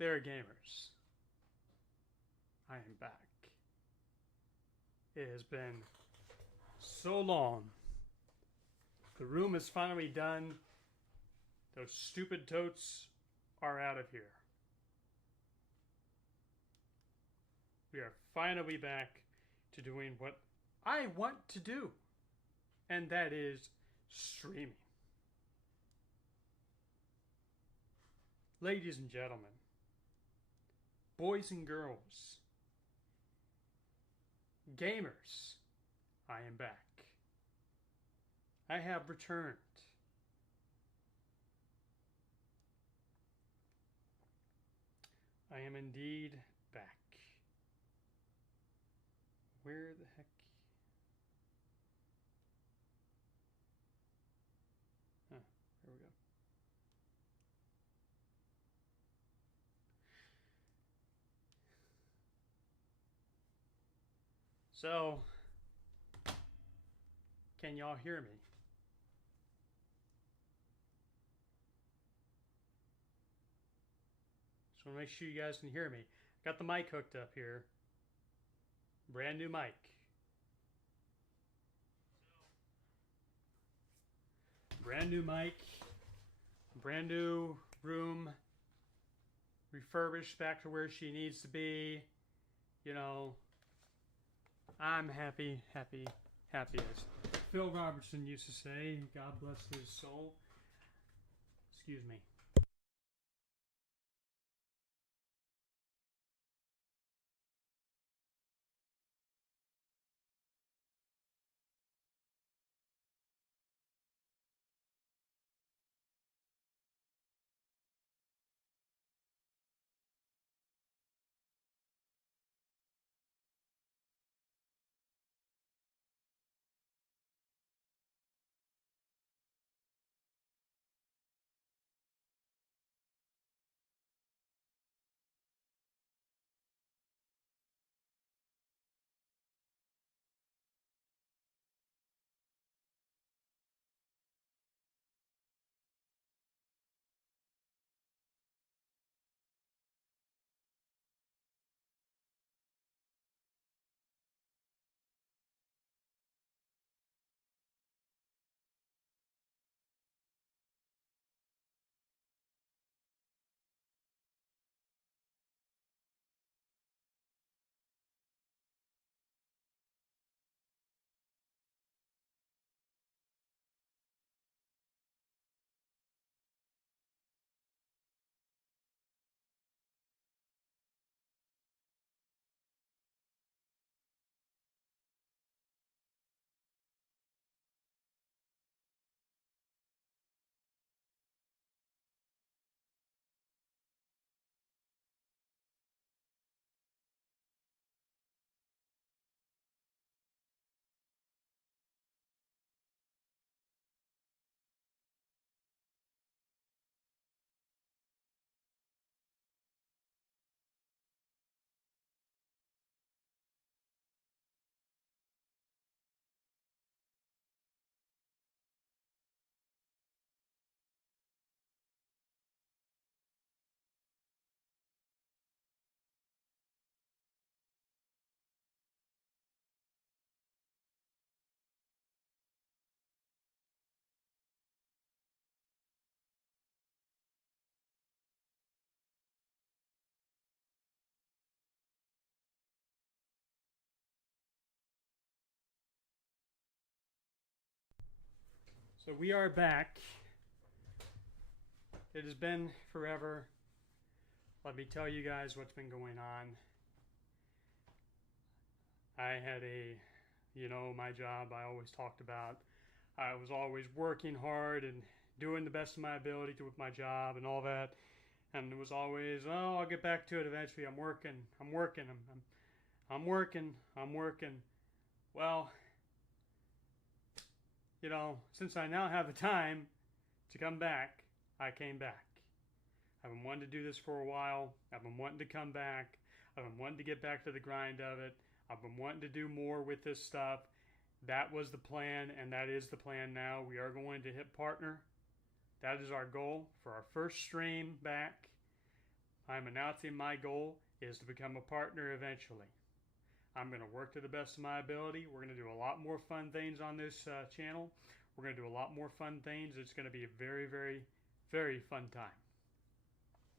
there, gamers. I am back. It has been so long. The room is finally done. Those stupid totes are out of here. We are finally back to doing what I want to do, and that is streaming. Ladies and gentlemen, boys and girls, gamers, I am back. I have returned. I am indeed back. Where the heck? Huh, there we go. So, can y'all hear me? Just want to make sure you guys can hear me. Got the mic hooked up here. Brand new mic. Brand new mic. Brand new room. Refurbished back to where she needs to be. You know, I'm happy, happy, happy as Phil Robertson used to say. God bless his soul. Excuse me. So we are back. It has been forever. Let me tell you guys what's been going on. I had my job I always talked about. I was always working hard and doing the best of my ability with my job and all that. And it was always, oh, I'll get back to it eventually. I'm working. I'm working. Well, since I now have the time to come back, I came back. I've been wanting to do this for a while. I've been wanting to come back. I've been wanting to get back to the grind of it. I've been wanting to do more with this stuff. That was the plan, and that is the plan now. We are going to hit partner. That is our goal for our first stream back. I'm announcing my goal is to become a partner eventually. I'm going to work to the best of my ability. We're going to do a lot more fun things on this channel. We're going to do a lot more fun things. It's going to be a very, very, very fun time.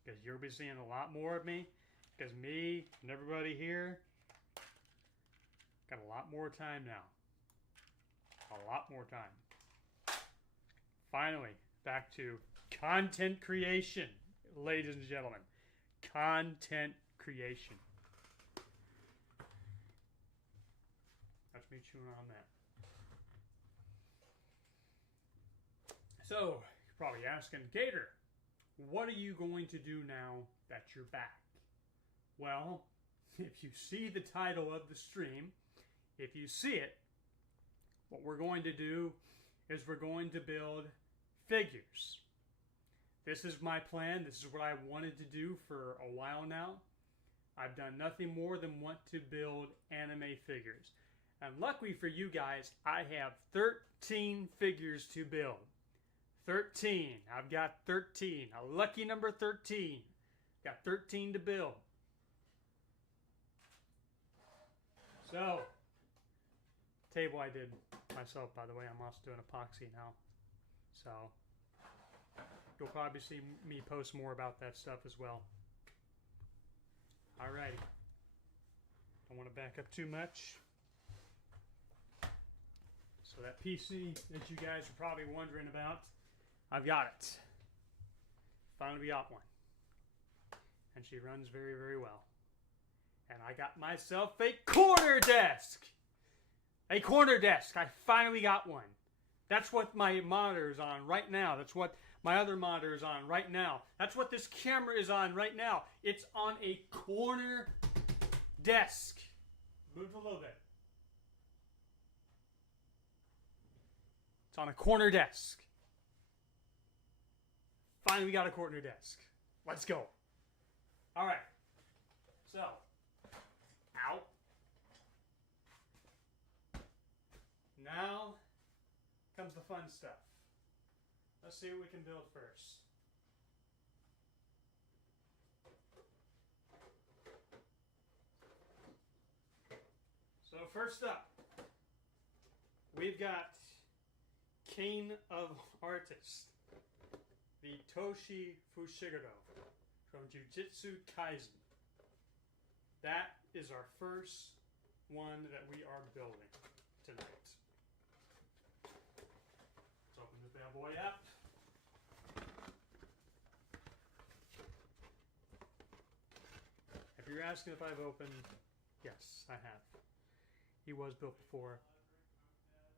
Because you'll be seeing a lot more of me. Because me and everybody here got a lot more time now. A lot more time. Finally, back to content creation, ladies and gentlemen. Content creation. That's me chewing on that. So, you're probably asking, Gator, what are you going to do now that you're back? Well, if you see the title of the stream, if you see it, what we're going to do is we're going to build figures. This is my plan. This is what I wanted to do for a while now. I've done nothing more than want to build anime figures. And luckily for you guys, I have 13 figures to build. 13. I've got 13. A lucky number 13. Got 13 to build. So, table I did myself, by the way. I'm also doing epoxy now. So, you'll probably see me post more about that stuff as well. Alrighty. Don't want to back up too much. So that PC that you guys are probably wondering about, I've got it. Finally got one. And she runs very, very well. And I got myself a corner desk. A corner desk. I finally got one. That's what my monitor is on right now. That's what my other monitor is on right now. That's what this camera is on right now. It's on a corner desk. Move a little bit. It's on a corner desk. Finally, we got a corner desk. Let's go. All right. So, out. Now comes the fun stuff. Let's see what we can build first. So first up, we've got King of Artists, the Toshi Fushiguro from Jujutsu Kaisen. That is our first one that we are building tonight. Let's open this bad boy up. If you're asking if I've opened, yes, I have. He was built before.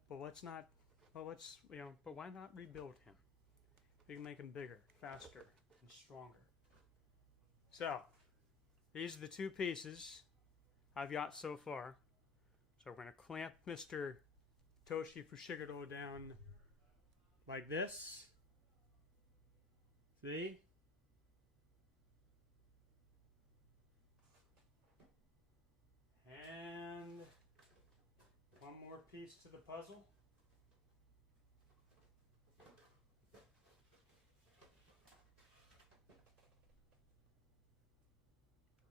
But let's not, well, let's, but why not rebuild him? We can make him bigger, faster, and stronger. So, these are the two pieces I've got so far. So we're going to clamp Mr. Toshi Fushiguro down like this. See? And one more piece to the puzzle.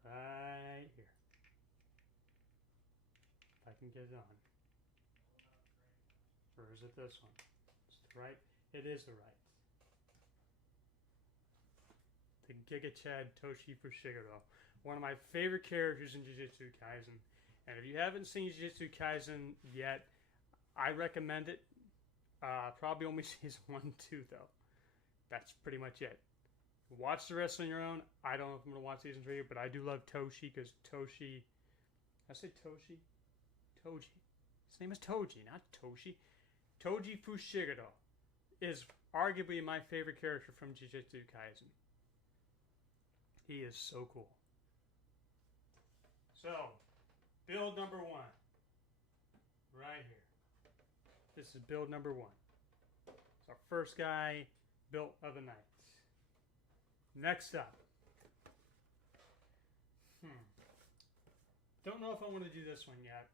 Right here. If I can get it on. Or is it this one? It's the right? It is the right. The Giga Chad Toshi Fushiguro. One of my favorite characters in Jujutsu Kaisen. And if you haven't seen Jujutsu Kaisen yet, I recommend it. Probably only season 1 and 2 though. That's pretty much it. Watch the rest on your own. I don't know if I'm going to watch season 3, but I do love Toshi because Toshi... I say Toshi? Toji. His name is Toji, not Toshi. Toji Fushiguro is arguably my favorite character from Jujutsu Kaisen. He is so cool. So, build number 1. Right here. This is build number 1. It's our first guy built of the night. Next up. Don't know if I want to do this one yet.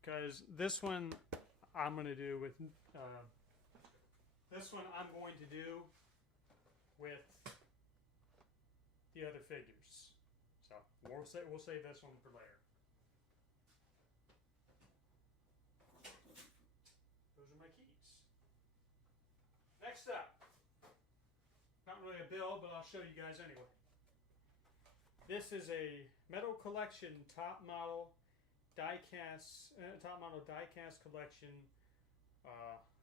Because this one I'm going to do with... the other figures. So we'll save this one for later. Those are my keys. Next up, not really a build, but I'll show you guys anyway. This is a Metal Collection top model die-cast collection.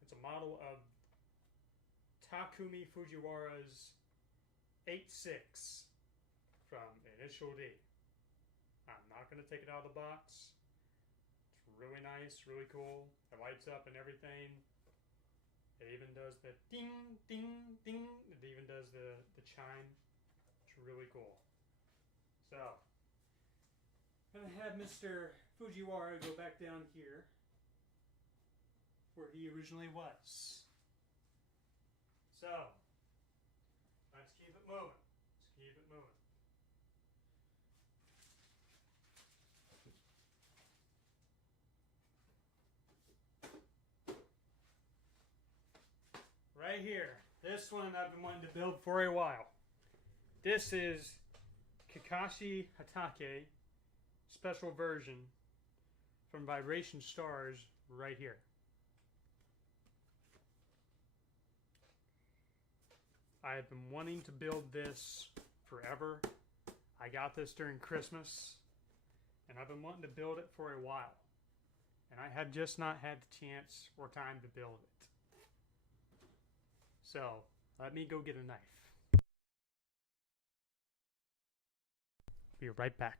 It's a model of Takumi Fujiwara's 8.6 from Initial D. I'm not going to take it out of the box. It's really nice, really cool. It lights up and everything. It even does the ding, ding, ding. It even does the chime. It's really cool. So, I'm going to have Mr. Fujiwara go back down here where he originally was. So, let's keep it moving. Let's keep it moving. Right here. This one I've been wanting to build for a while. This is Kakashi Hatake special version from Vibration Stars right here. I have been wanting to build this forever. I got this during Christmas, and I've been wanting to build it for a while. And I have just not had the chance or time to build it. So, let me go get a knife. Be right back.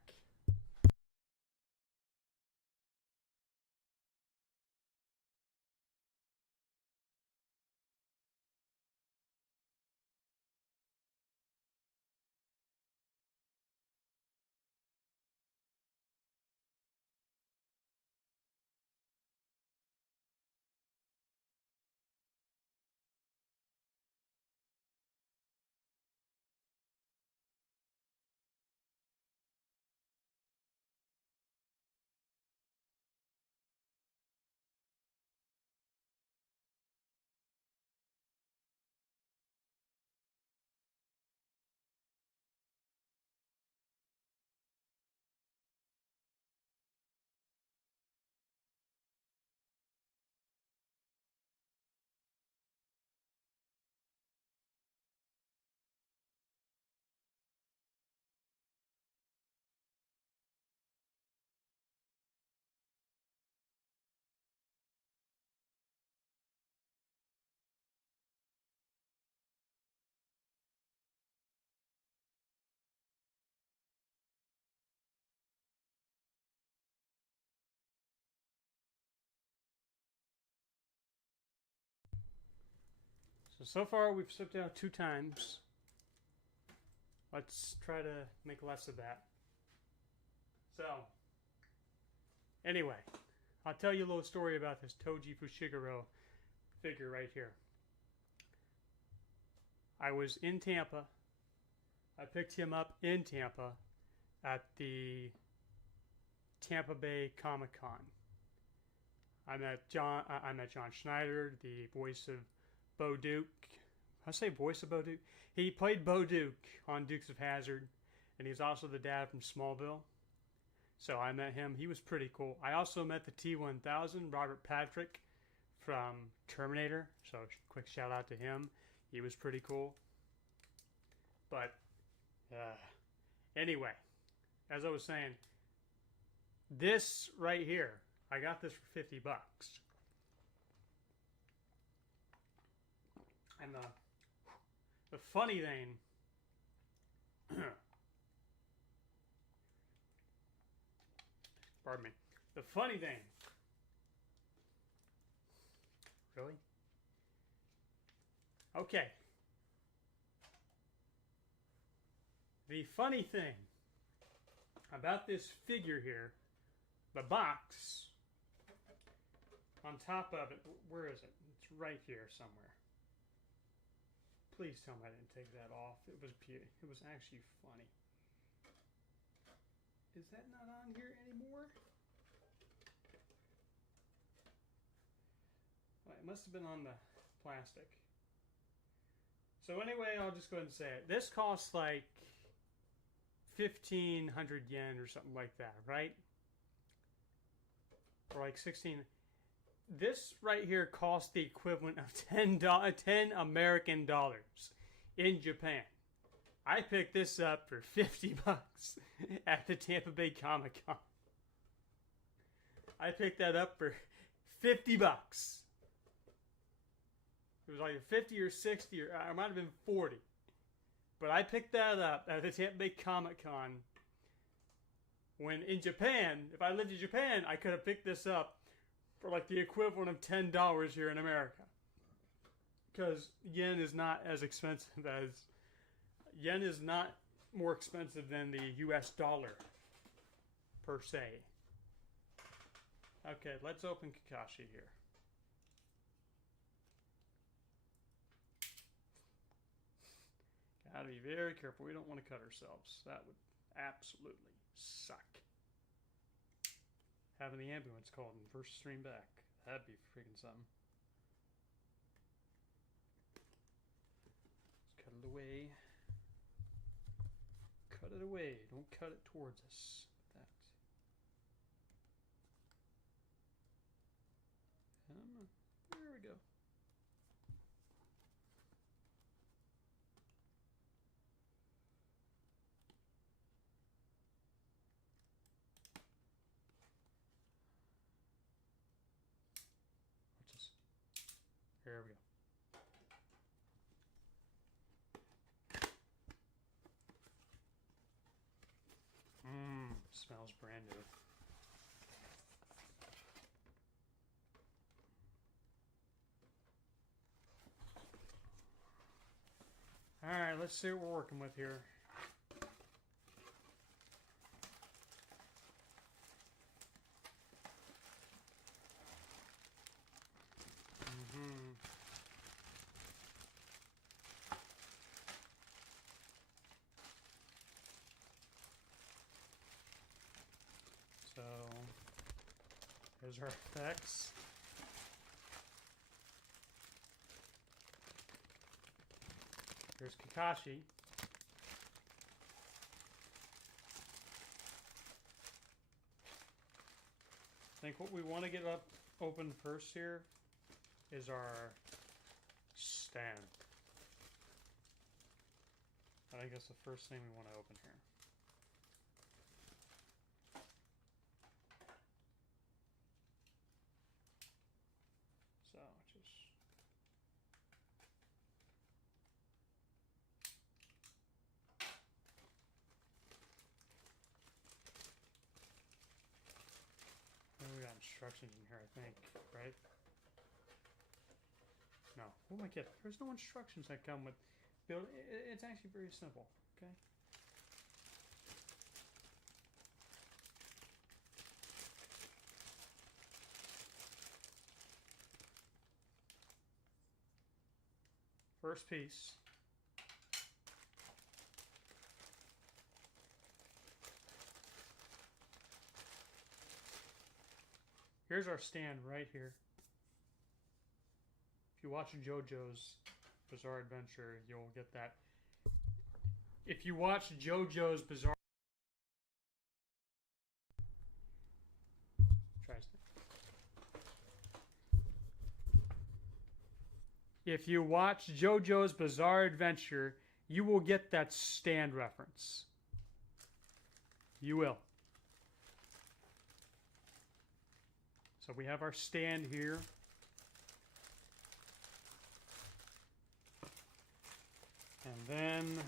So far we've slipped out 2 times. Let's try to make less of that. So, anyway, I'll tell you a little story about this Toji Fushiguro figure right here. I was in Tampa. I picked him up in Tampa at the Tampa Bay Comic-Con. I met John Schneider, the voice of Bo Duke. I say voice of Bo Duke. He played Bo Duke on Dukes of Hazzard, and he's also the dad from Smallville. So I met him. He was pretty cool. I also met the T-1000, Robert Patrick from Terminator. So quick shout out to him. He was pretty cool. But anyway, as I was saying, this right here, I got this for $50. And the funny thing, pardon me, the funny thing, really? Okay. The funny thing about this figure here, the box, on top of it, where is it? It's right here somewhere. Please tell me I didn't take that off. It was actually funny. Is that not on here anymore? Well, it must have been on the plastic. So anyway, I'll just go ahead and say it. This costs like 1,500 yen or something like that, right? Or like 16. This right here costs the equivalent of 10 American dollars in Japan. I picked this up for 50 bucks at the Tampa Bay Comic Con. I picked that up for 50 bucks. It was like 50 or 60, or it might have been 40. But I picked that up at the Tampa Bay Comic Con. When in Japan, if I lived in Japan, I could have picked this up for like the equivalent of $10 here in America. Because yen is not as expensive as... Yen is not more expensive than the US dollar, per se. Okay, let's open Kakashi here. Gotta be very careful. We don't want to cut ourselves. That would absolutely suck. Having the ambulance called and first stream back. That'd be freaking something. Let's cut it away. Cut it away. Don't cut it towards us. That. There we go. There we go. Smells brand new. Alright, let's see what we're working with here. So, here's our effects. Here's Kakashi. I think what we want to get open first here is our stand. I think that's the first thing we want to open here. So just we got instructions in here, I think, right? No. Oh my god, there's no instructions that come with build. It's actually very simple, okay? First piece. Here's our stand right here. If you watch JoJo's Bizarre Adventure, you'll get that. If you watch JoJo's Bizarre... If you watch JoJo's Bizarre Adventure, you will get that stand reference. You will. So we have our stand here. And then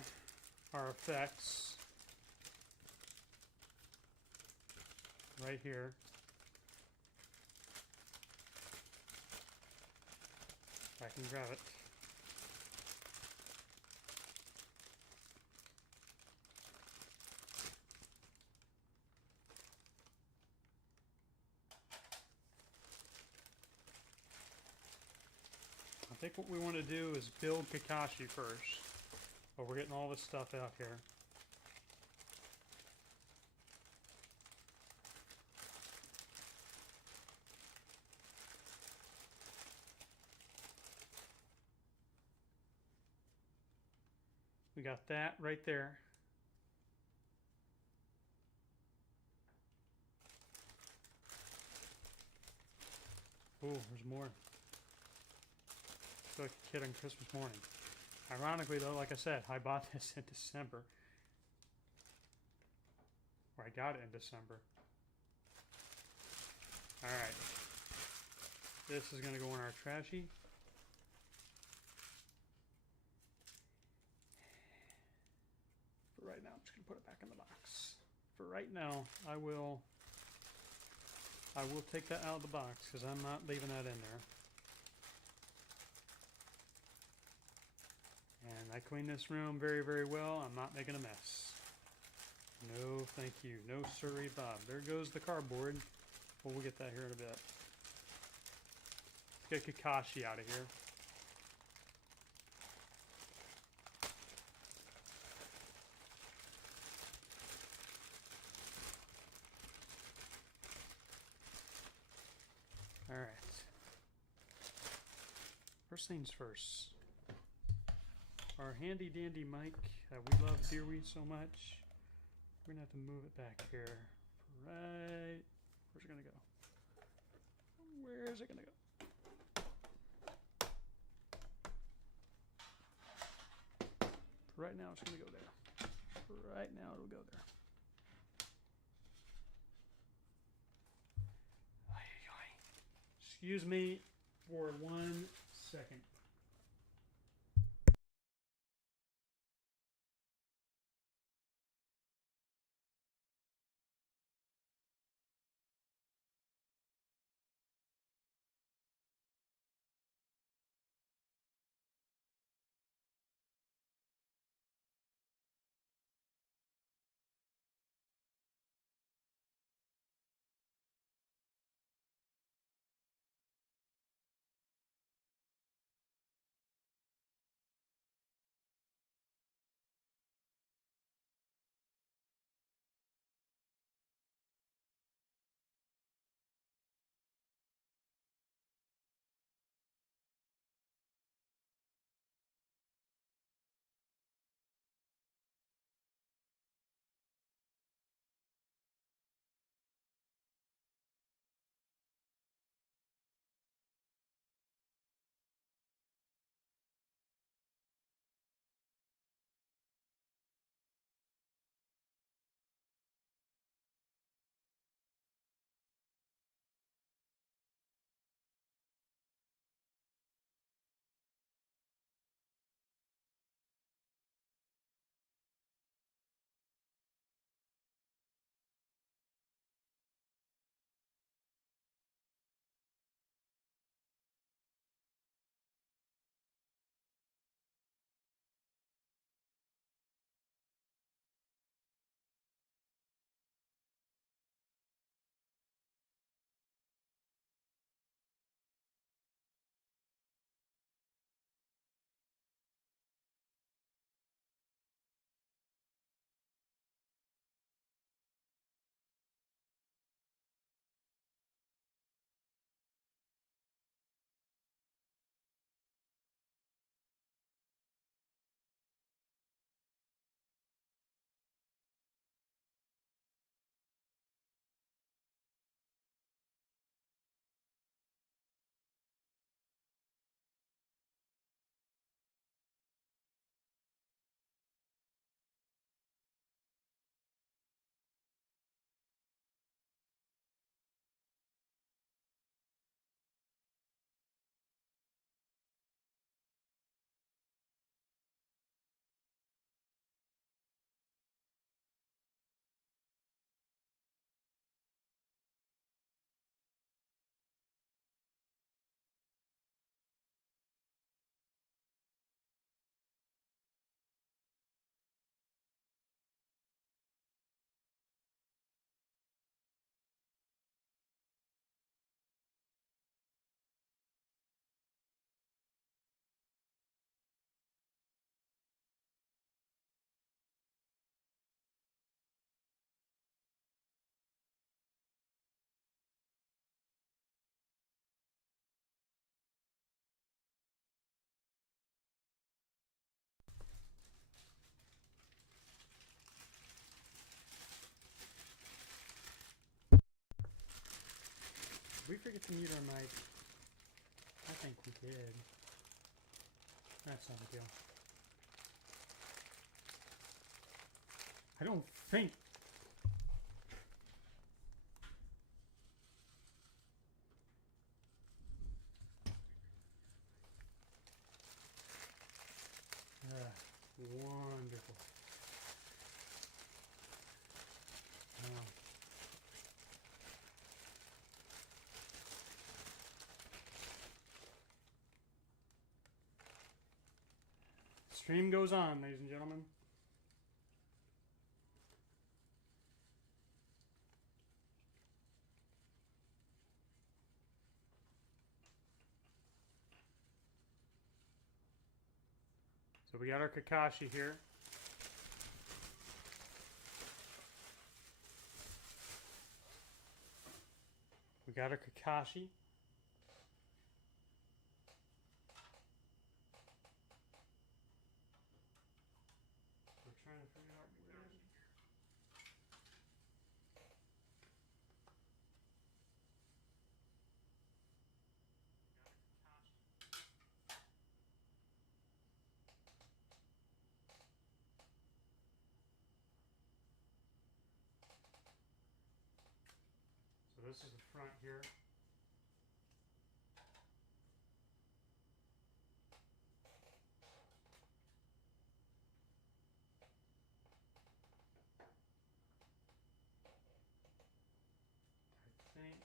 our effects right here. I can grab it. I think what we want to do is build Kakashi first. But we're getting all this stuff out here. We got that right there. Oh, there's more. I feel like a kid on Christmas morning. Ironically, though, like I said, I bought this in December. Or I got it in December. Alright. This is going to go in our trashy. For right now, I'm just going to put it back in the box. For right now, I will take that out of the box because I'm not leaving that in there. And I cleaned this room very, very well. I'm not making a mess. No, thank you. No siree, Bob. There goes the cardboard. Well, we'll get that here in a bit. Let's get Kakashi out of here. Alright. First things first. Our handy dandy mic that we love dearly so much. We're going to have to move it back here. Right. Where's it going to go? Where is it going to go? For right now, it's going to go there. For right now, it'll go there. Excuse me for 1 second. Did we forget to mute our mic? think we did. That's not a deal. I don't think. Wonderful. Stream goes on, ladies and gentlemen. So we got our Kakashi here. We got our Kakashi. We're trying to figure out where. So this is the front here. I think.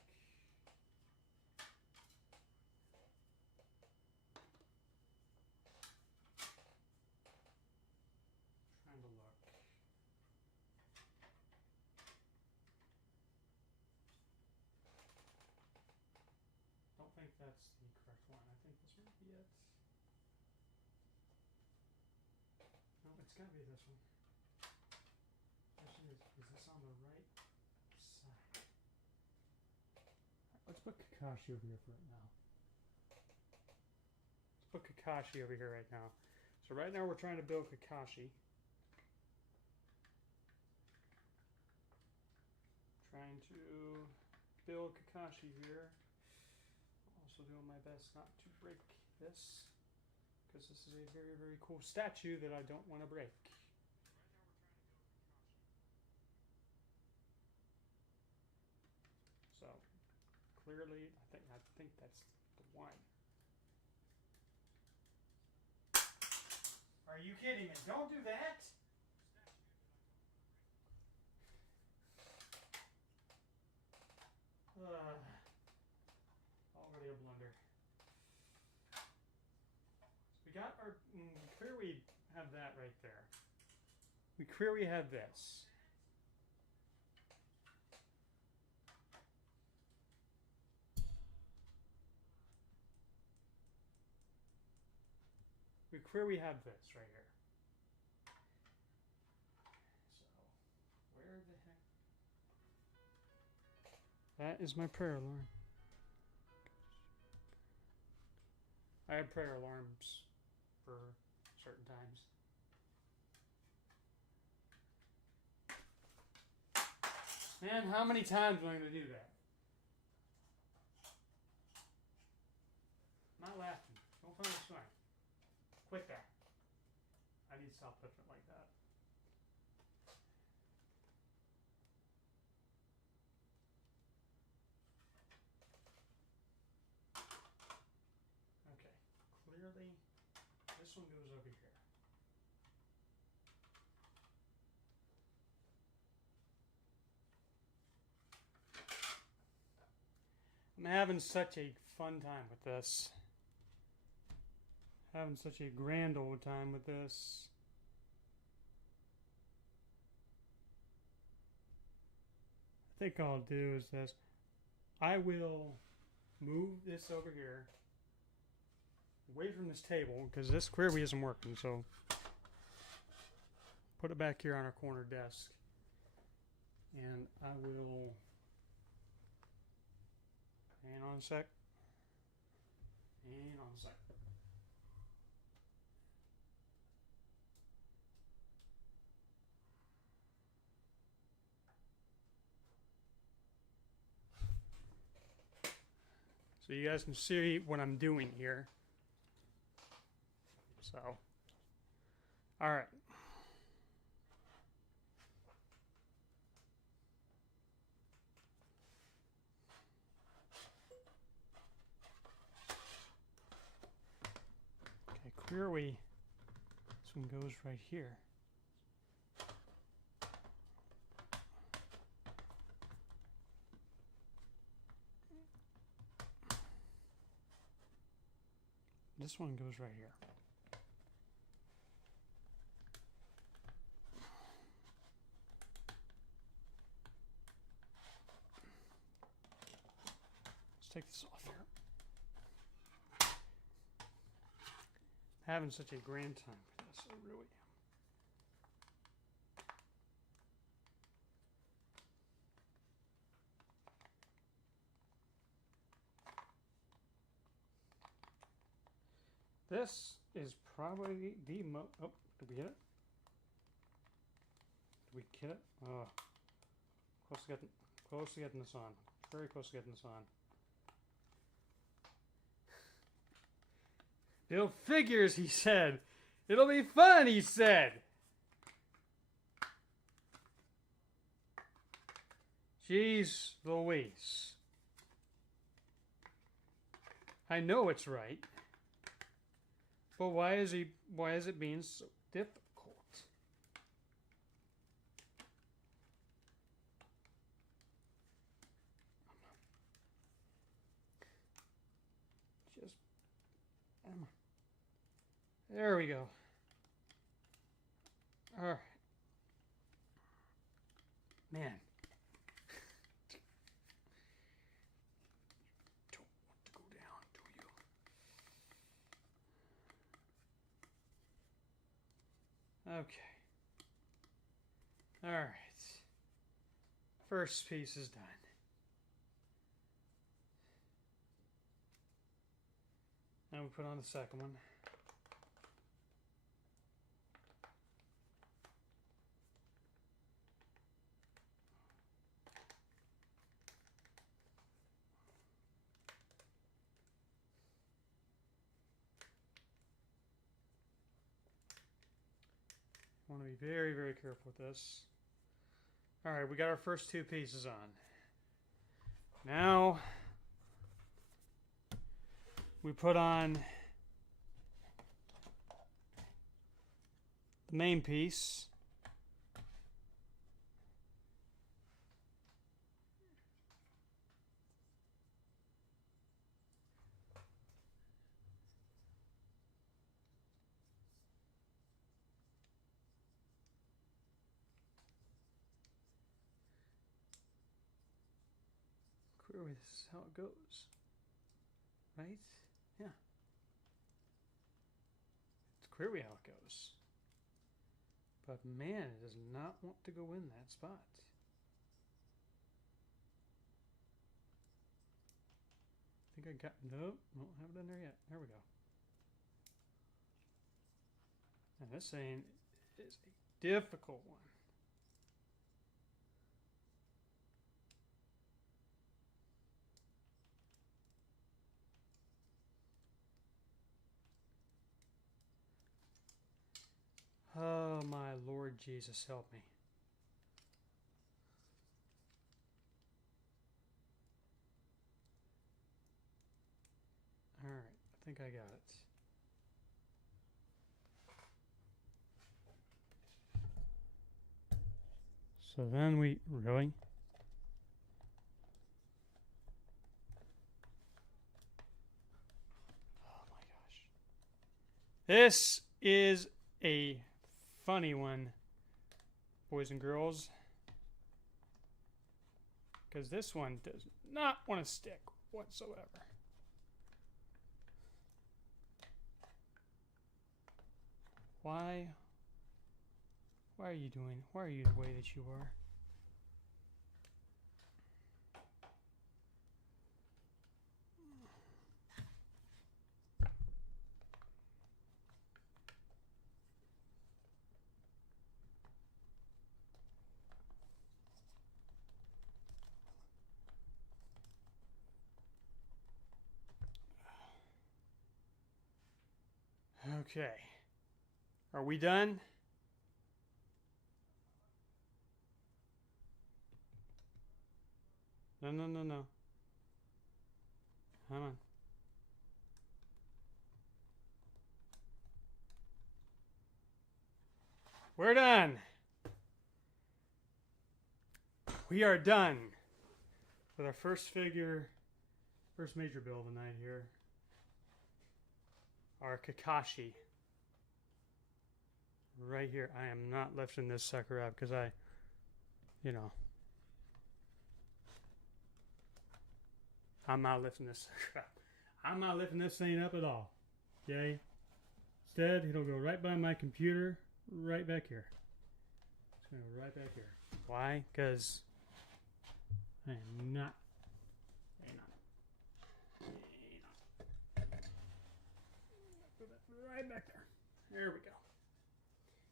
Trying to look. Don't think that's the correct one. I think this might be it. No, it's gotta be this one. Question is this on the right side? Let's put Kakashi over here for right now. Let's put Kakashi over here right now. So right now we're trying to build Kakashi. Trying to build Kakashi here. Also doing my best not to break this, because this is a very, very cool statue that I don't want to break. So clearly, I think that's the one. Are you kidding me? Don't do that! Already a blunder. We got our. Clear we have that right there. We clear we have this. We clear we have this right here. So, where the heck? That is my prayer alarm. I have prayer alarms for certain times. Man, how many times am I going to do that? I'm not laughing. Don't find it funny. Quit that. I need to stop lifting it like that. Okay. Clearly, this one goes over here. I'm having such a fun time with this. Having such a grand old time with this. I think all I'll do is this. I will move this over here away from this table, because this query isn't working, so put it back here on our corner desk, and I will hang on a sec. Hang on a sec. so you guys can see what I'm doing here. So, all right. Okay, KAWAII. This one goes right here. This one goes right here. Let's take this off here. Having such a grand time with this, I really am. This is probably the most. Oh, did we hit it? Did we get it? Oh, close to getting this on. Very close to getting this on. Bill figures, he said. It'll be fun, he said. Jeez Louise. I know it's right. But why is it being so difficult? Just there we go. All right. Man. Don't want to go down, do you? Okay. All right. First piece is done. Now we put on the second one. I want to be very, very careful with this. All right, we got our first two pieces on. Now we put on the main piece. Clearly, this is how it goes. Right? Yeah. It's clearly how it goes. But man, it does not want to go in that spot. I think I got, nope, don't have it in there yet. There we go. And this thing is a difficult one. Oh my Lord Jesus, help me. All right, I think I got it. So then we, really? Oh my gosh. This is a funny one, boys and girls. Because this one does not want to stick whatsoever. Why? Why are you doing? Why are you the way that you are? Okay. Are we done? No, no, no, no. Come on. We're done. We are done with our first figure, first major build of the night here. Our Kakashi. Right here. I am not lifting this sucker up because I'm not lifting this sucker up. I'm not lifting this thing up at all. Okay? Instead, it'll go right by my computer, right back here. It's going to go right back here. Why? Because I am not. Put that right back there. There we go.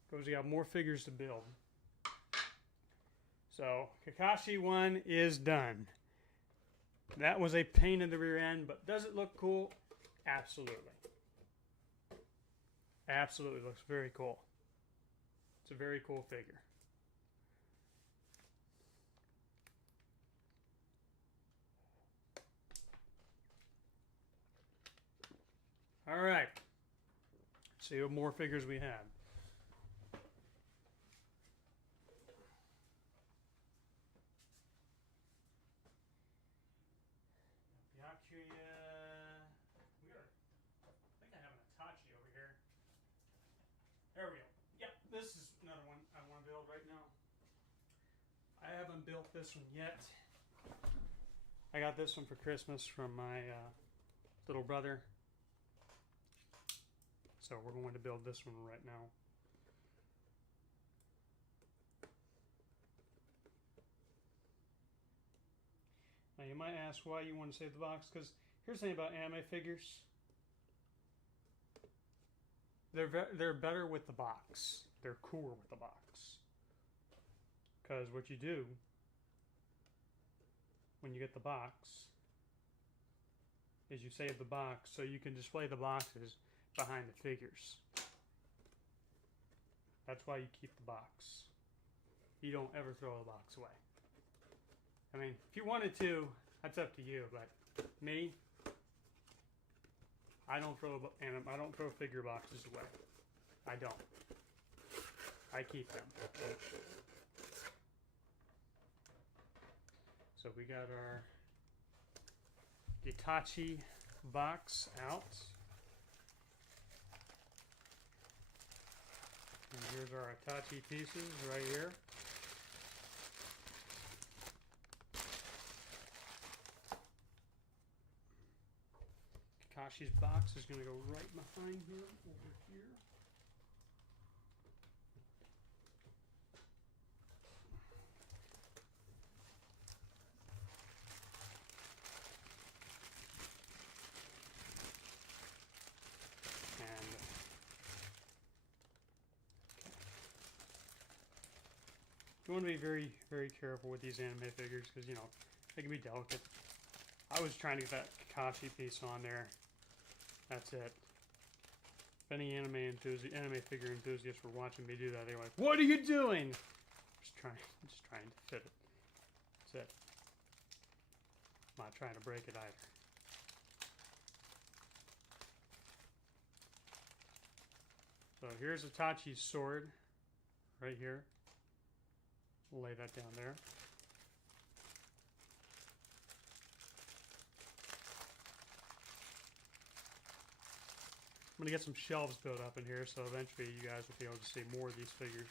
Because we got more figures to build. So, Kakashi 1 is done. That was a pain in the rear end, but does it look cool? Absolutely. Absolutely looks very cool. It's a very cool figure. All right. Let's see what more figures we have. There we go. Yep, this is another one I want to build right now. I haven't built this one yet. I got this one for Christmas from my little brother. So we're going to build this one right now. Now you might ask why you want to save the box, because here's the thing about anime figures. They're better with the box. They're cooler with the box. Because what you do when you get the box is you save the box so you can display the boxes behind the figures. That's why you keep the box. You don't ever throw the box away. I mean, if you wanted to, that's up to you. But me, I don't throw figure boxes away. I don't. I keep them. So we got our Itachi box out. And here's our Itachi pieces right here. Kakashi's box is going to go right behind him over here. And you want to be very, very careful with these anime figures because, you know, they can be delicate. I was trying to get that Kakashi piece on there. That's it. If any anime figure enthusiasts were watching me do that, they were like, "What are you doing?" Just trying to fit it. That's it. I'm not trying to break it either. So here's Itachi's sword, right here. We'll lay that down there. I'm going to get some shelves built up in here, so eventually you guys will be able to see more of these figures.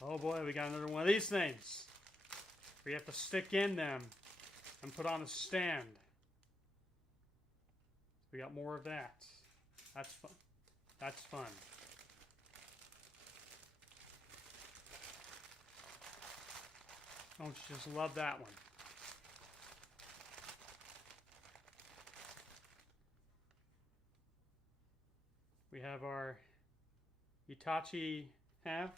Oh boy, we got another one of these things. We have to stick in them and put on a stand. We got more of that. That's fun. That's fun. Don't you just love that one? We have our Itachi half.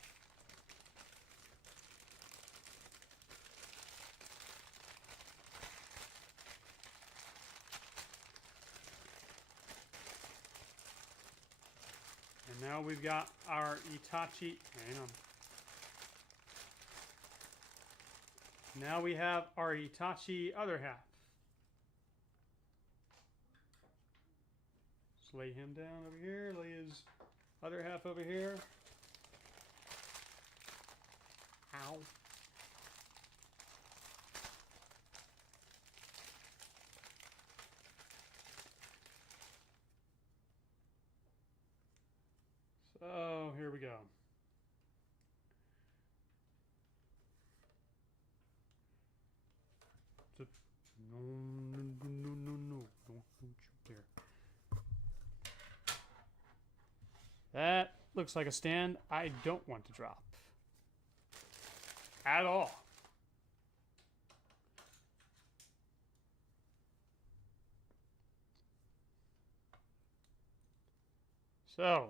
Now we've got our Itachi. Hang on. Now we have our Itachi other half. Let's lay him down over here. Lay his other half over here. Ow. So here we go. No, don't you dare. That looks like a stand I don't want to drop. At all. So,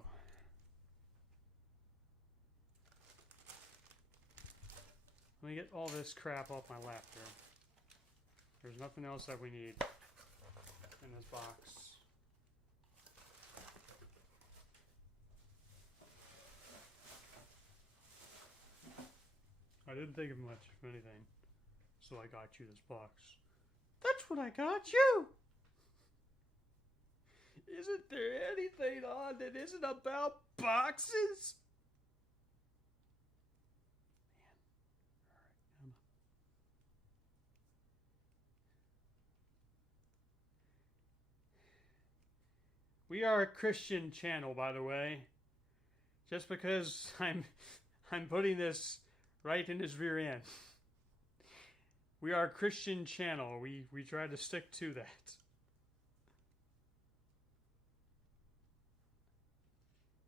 let me get all this crap off my lap here. There's nothing else that we need in this box. I didn't think of much of anything, so I got you this box. That's what I got you! Isn't there anything on that isn't about boxes? Man. We are a Christian channel, by the way. Just because I'm putting this right in his rear end. We are a Christian channel. We try to stick to that.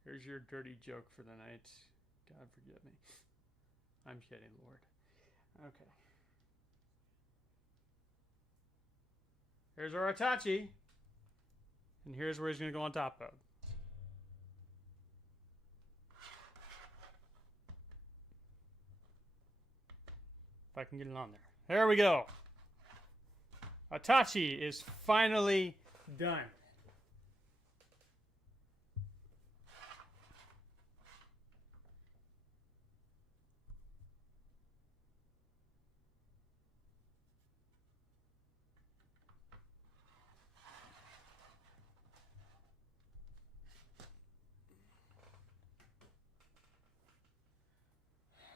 Here's your dirty joke for the night. God forgive me. I'm kidding, Lord. Okay. Here's our Itachi. And here's where he's going to go on top of. If I can get it on there. There we go. Itachi is finally done.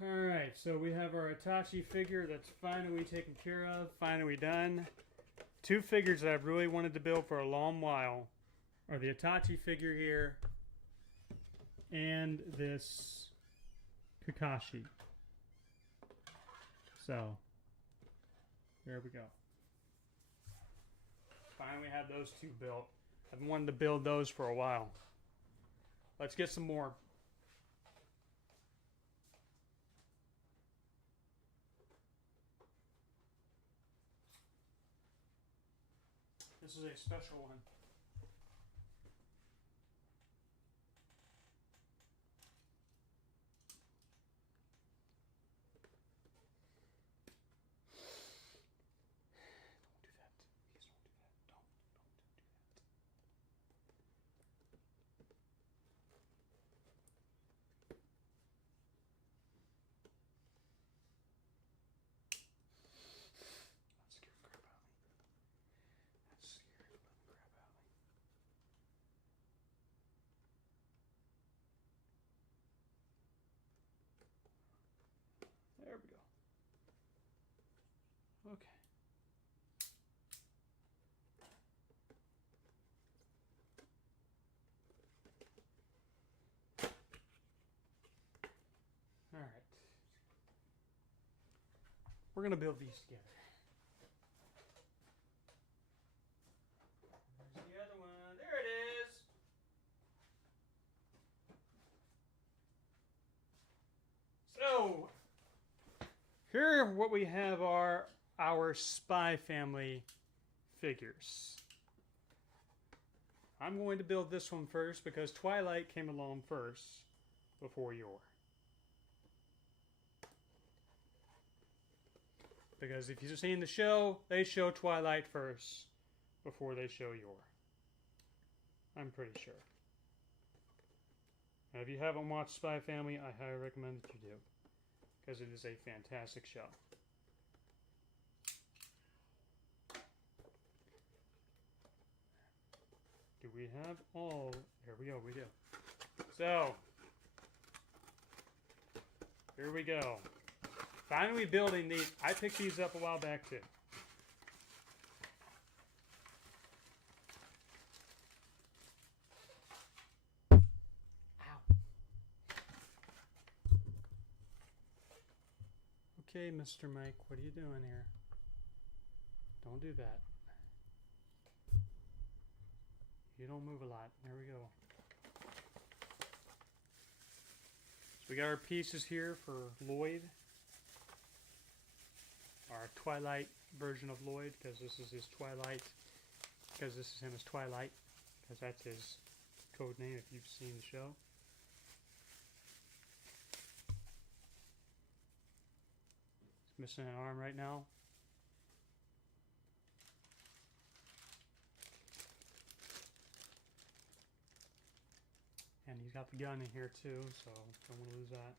Alright, so we have our Itachi figure that's finally taken care of, finally done. Two figures that I've really wanted to build for a long while are the Itachi figure here and this Kakashi. So, there we go. Finally have those two built. I've wanted to build those for a while. Let's get some more. This is a special one. There we go. Okay. All right. We're going to build these together. There's the other one. There it is. So, here what we have are our Spy Family figures. I'm going to build this one first because Twilight came along first before Yor. Because if you've seen the show, they show Twilight first before they show Yor. I'm pretty sure. Now, if you haven't watched Spy Family, I highly recommend that you do, because it is a fantastic show. Do we have all? There we go, we do. So, here we go. Finally building these. I picked these up a while back too. Ow. Okay, Mr. Mike, what are you doing here? Don't do that. You don't move a lot. There we go. So we got our pieces here for Lloyd. Our Twilight version of Lloyd, because this is his Twilight. Because this is him as Twilight. Because that's his code name if you've seen the show. He's missing an arm right now. And he's got the gun in here too, so don't want to lose that.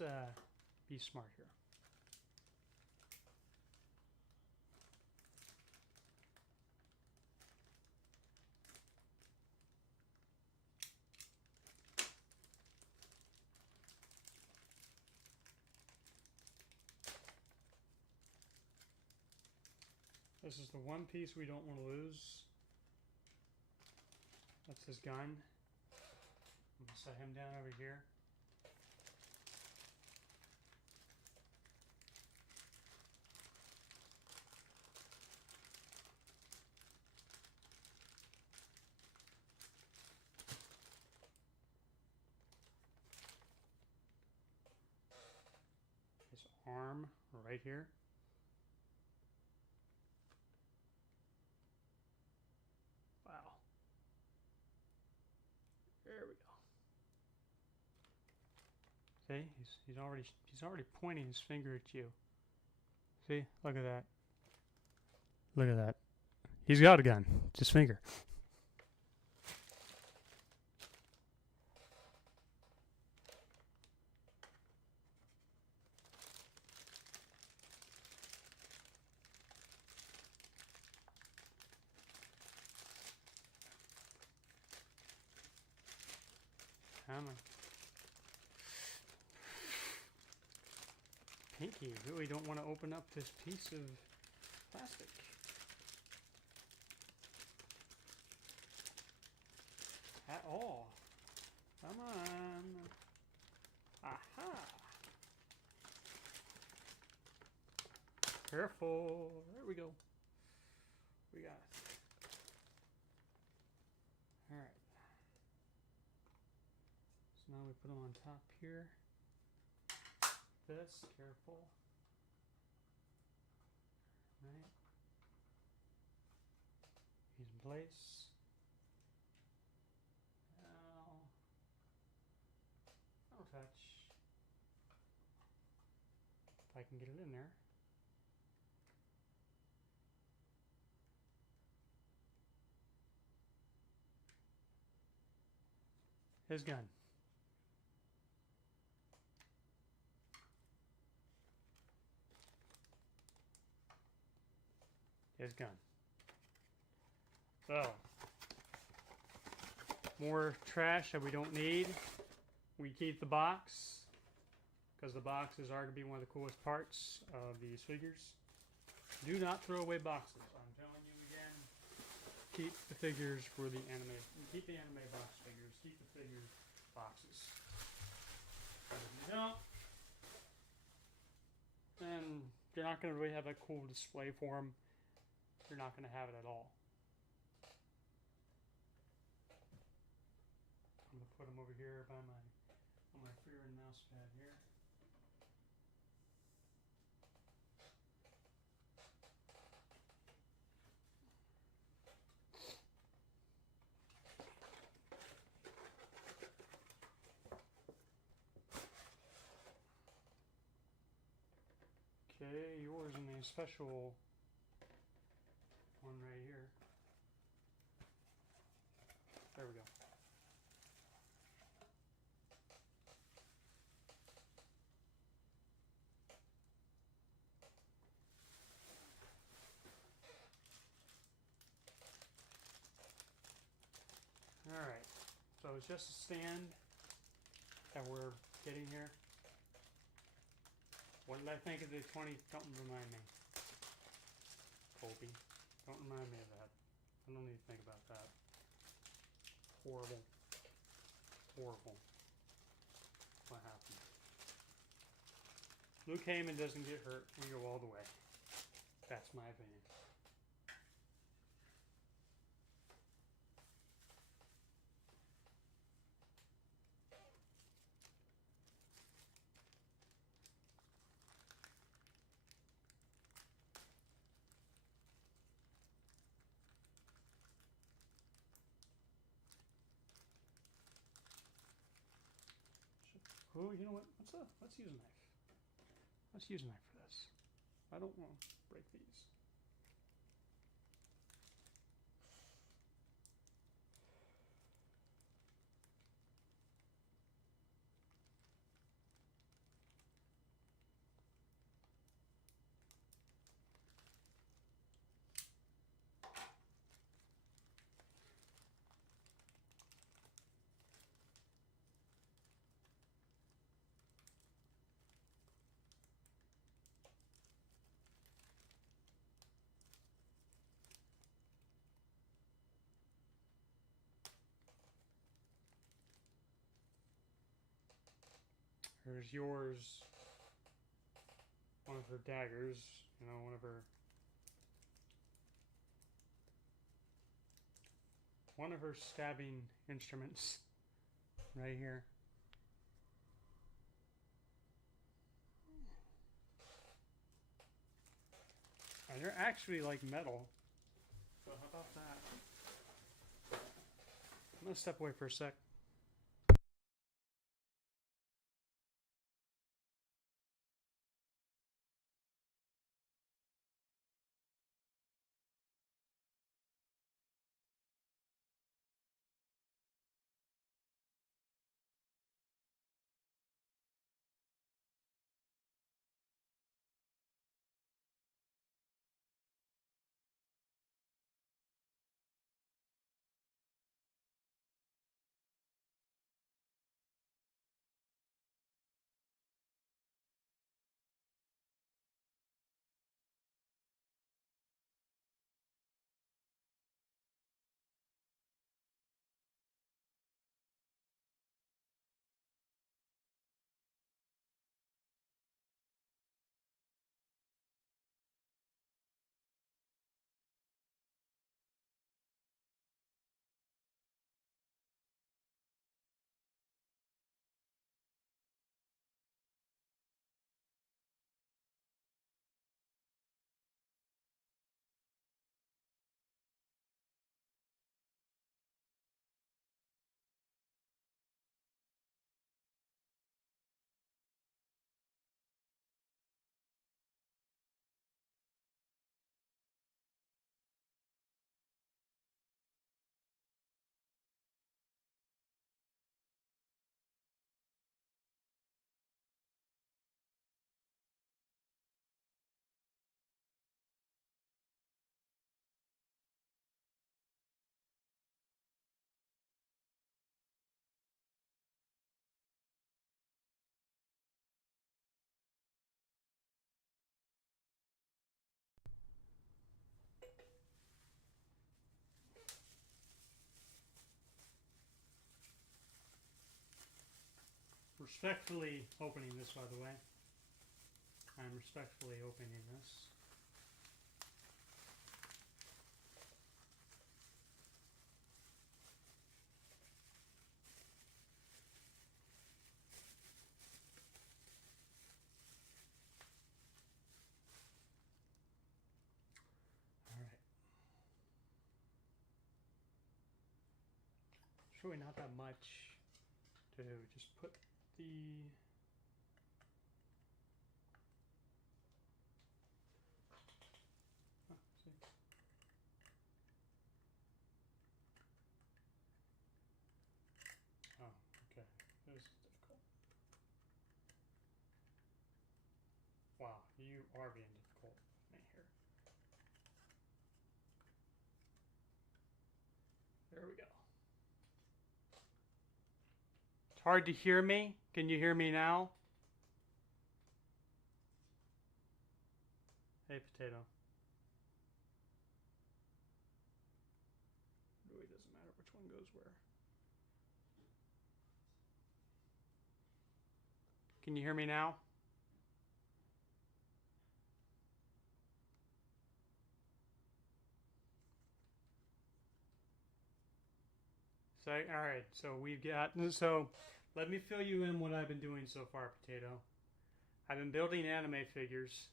Let's be smart here. This is the one piece we don't want to lose. That's his gun. I'm going to set him down over here. His arm right here. Wow. There we go. See, he's already pointing his finger at you. See, look at that. Look at that. He's got a gun. It's his finger. Come on. Pinky, really don't want to open up this piece of plastic. At all. Come on. Aha. Careful. There we go. We got it. Alright. So now we put them on top here. This, careful. Right. He's in place. Now, no touch. If I can get it in there. His gun. His gun. So, more trash that we don't need. We keep the box, because the boxes are going to be one of the coolest parts of these figures. Do not throw away boxes. I'm telling you again, keep the figures for the anime. Keep the anime box figures. Keep the figure boxes. If you don't, then you're not going to really have a cool display for them. You're not going to have it at all. I'm going to put them over here by on my finger and mouse pad here. Okay, yours in a special one right here. There we go. Alright, so it's just a stand that we're getting here. What did I think of the 20? Don't remind me. Colby. Don't remind me of that. I don't need to think about that. Horrible. Horrible. What happened? Luke Heyman doesn't get hurt. We go all the way. That's my opinion. Oh, you know what? Let's use a knife. Let's use a knife for this. I don't want to break these. Here's yours. One of her daggers. You know, one of her stabbing instruments. Right here. And they're actually like metal. So how about that? I'm gonna step away for a sec. Respectfully opening this, by the way. I'm respectfully opening this. Alright. It's really not that much to just put the you are being difficult with me here. There we go. It's hard to hear me. Can you hear me now? Hey, potato. It really doesn't matter which one goes where. Can you hear me now? So, all right, so we've got, so let me fill you in what I've been doing so far, Potato. I've been building anime figures.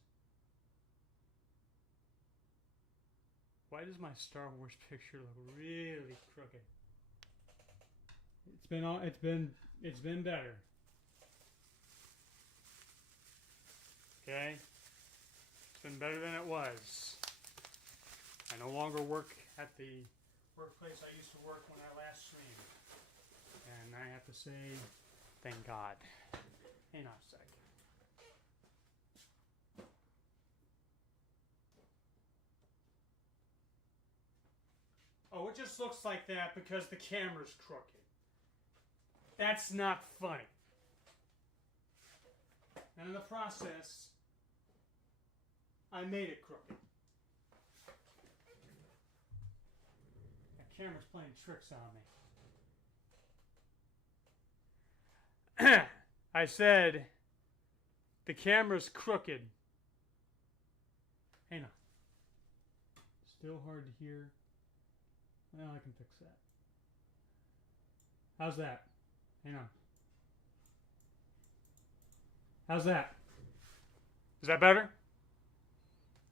Why does my Star Wars picture look really crooked? It's been better. Okay? It's been better than it was. I no longer work at the workplace I used to work when I last streamed. And I have to say, thank God. Hang on a sec. Oh, it just looks like that because the camera's crooked. That's not funny. And in the process, I made it crooked. That camera's playing tricks on me. I said, the camera's crooked. Hang on. Still hard to hear. Well, I can fix that. How's that? Hang on. How's that? Is that better?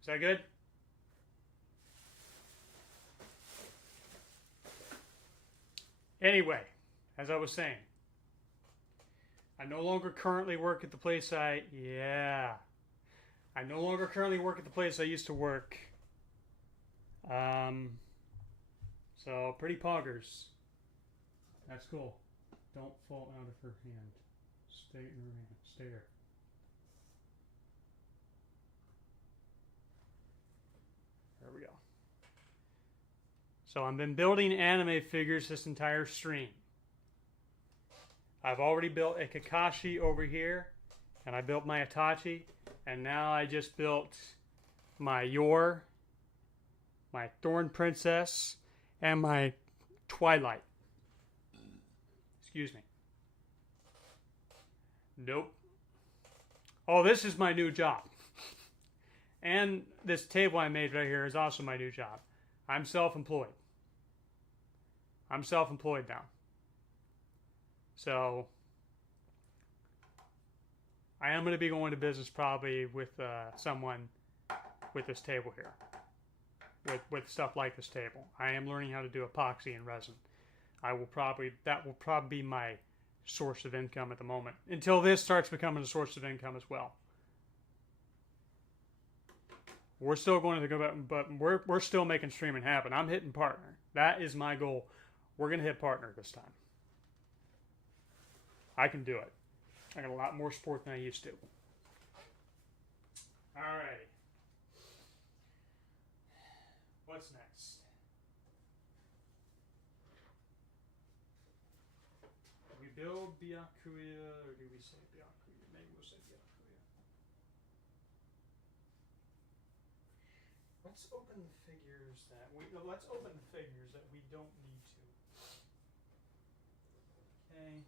Is that good? Anyway, as I was saying, I no longer currently work at the place I no longer currently work at the place I used to work. So pretty poggers. That's cool. Don't fall out of her hand. Stay in her hand. Stay there. There we go. So I've been building anime figures this entire stream. I've already built a Kakashi over here, and I built my Itachi, and now I just built my Yor, my Thorn Princess, and my Twilight. Excuse me. Nope. Oh, this is my new job. And this table I made right here is also my new job. I'm self-employed. I'm self-employed now. So, I am going to be going to business probably with someone with this table here. With stuff like this table. I am learning how to do epoxy and resin. That will probably be my source of income at the moment. Until this starts becoming a source of income as well. We're still going to go back, but we're still making streaming happen. I'm hitting partner. That is my goal. We're going to hit partner this time. I can do it. I got a lot more support than I used to. Alrighty. What's next? Do we build Byakuya or do we say Byakuya? Maybe we'll say Byakuya. Let's open the figures that we don't need to. Okay.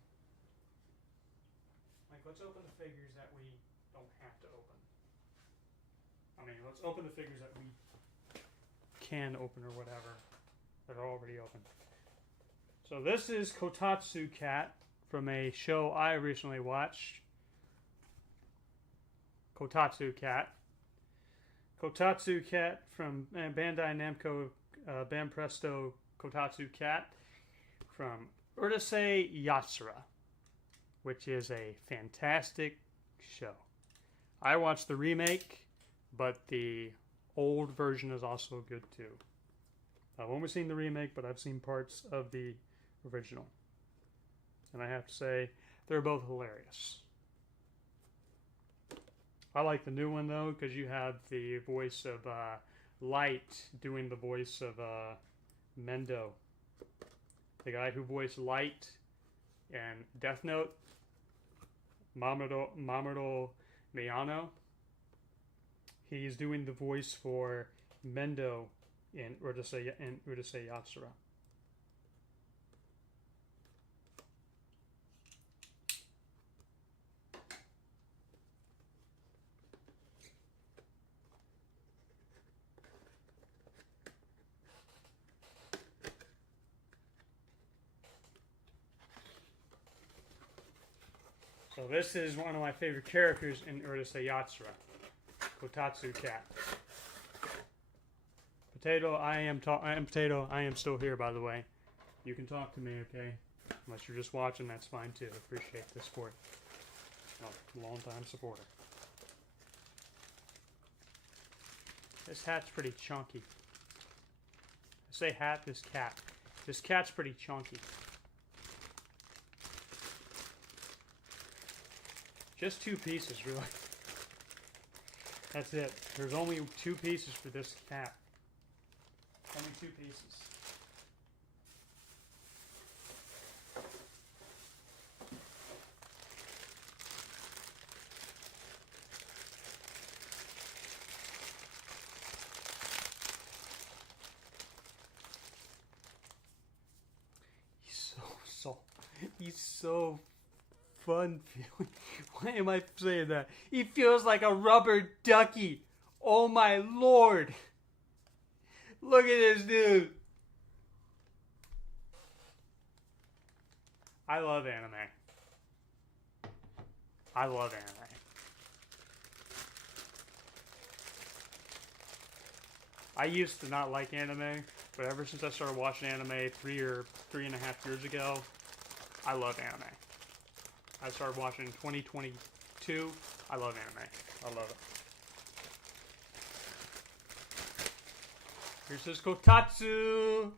Like, let's open the figures that we don't have to open. I mean, let's open the figures that we can open or whatever that are already open. So this is Kotatsu Cat from a show I recently watched. Kotatsu Cat. Kotatsu Cat from Bandai Namco Banpresto Kotatsu Cat from Urusei Yatsura, which is a fantastic show. I watched the remake, but the old version is also good too. I've only seen the remake, but I've seen parts of the original. And I have to say, they're both hilarious. I like the new one though because you have the voice of Light doing the voice of Mendo, the guy who voiced Light in Death Note, Mamoru Miyano. He's doing the voice for Mendo in Urusei Yatsura. So this is one of my favorite characters in Urusei Yatsura, Kotatsu Cat. Potato, I am Potato. I am still here, by the way. You can talk to me, okay? Unless you're just watching, that's fine too. Appreciate the support. Oh, long time supporter. This hat's pretty chunky. I say hat, this cat. This cat's pretty chunky. Just 2 pieces, really. That's it. There's only 2 pieces for this cat. Only 2 pieces. He's so fun feeling. Why am I saying that? He feels like a rubber ducky. Oh my lord. Look at this dude. I love anime. I love anime. I used to not like anime, but ever since I started watching anime 3.5 years ago, I love anime. I started watching in 2022. I love anime. I love it. Here's this Kotatsu.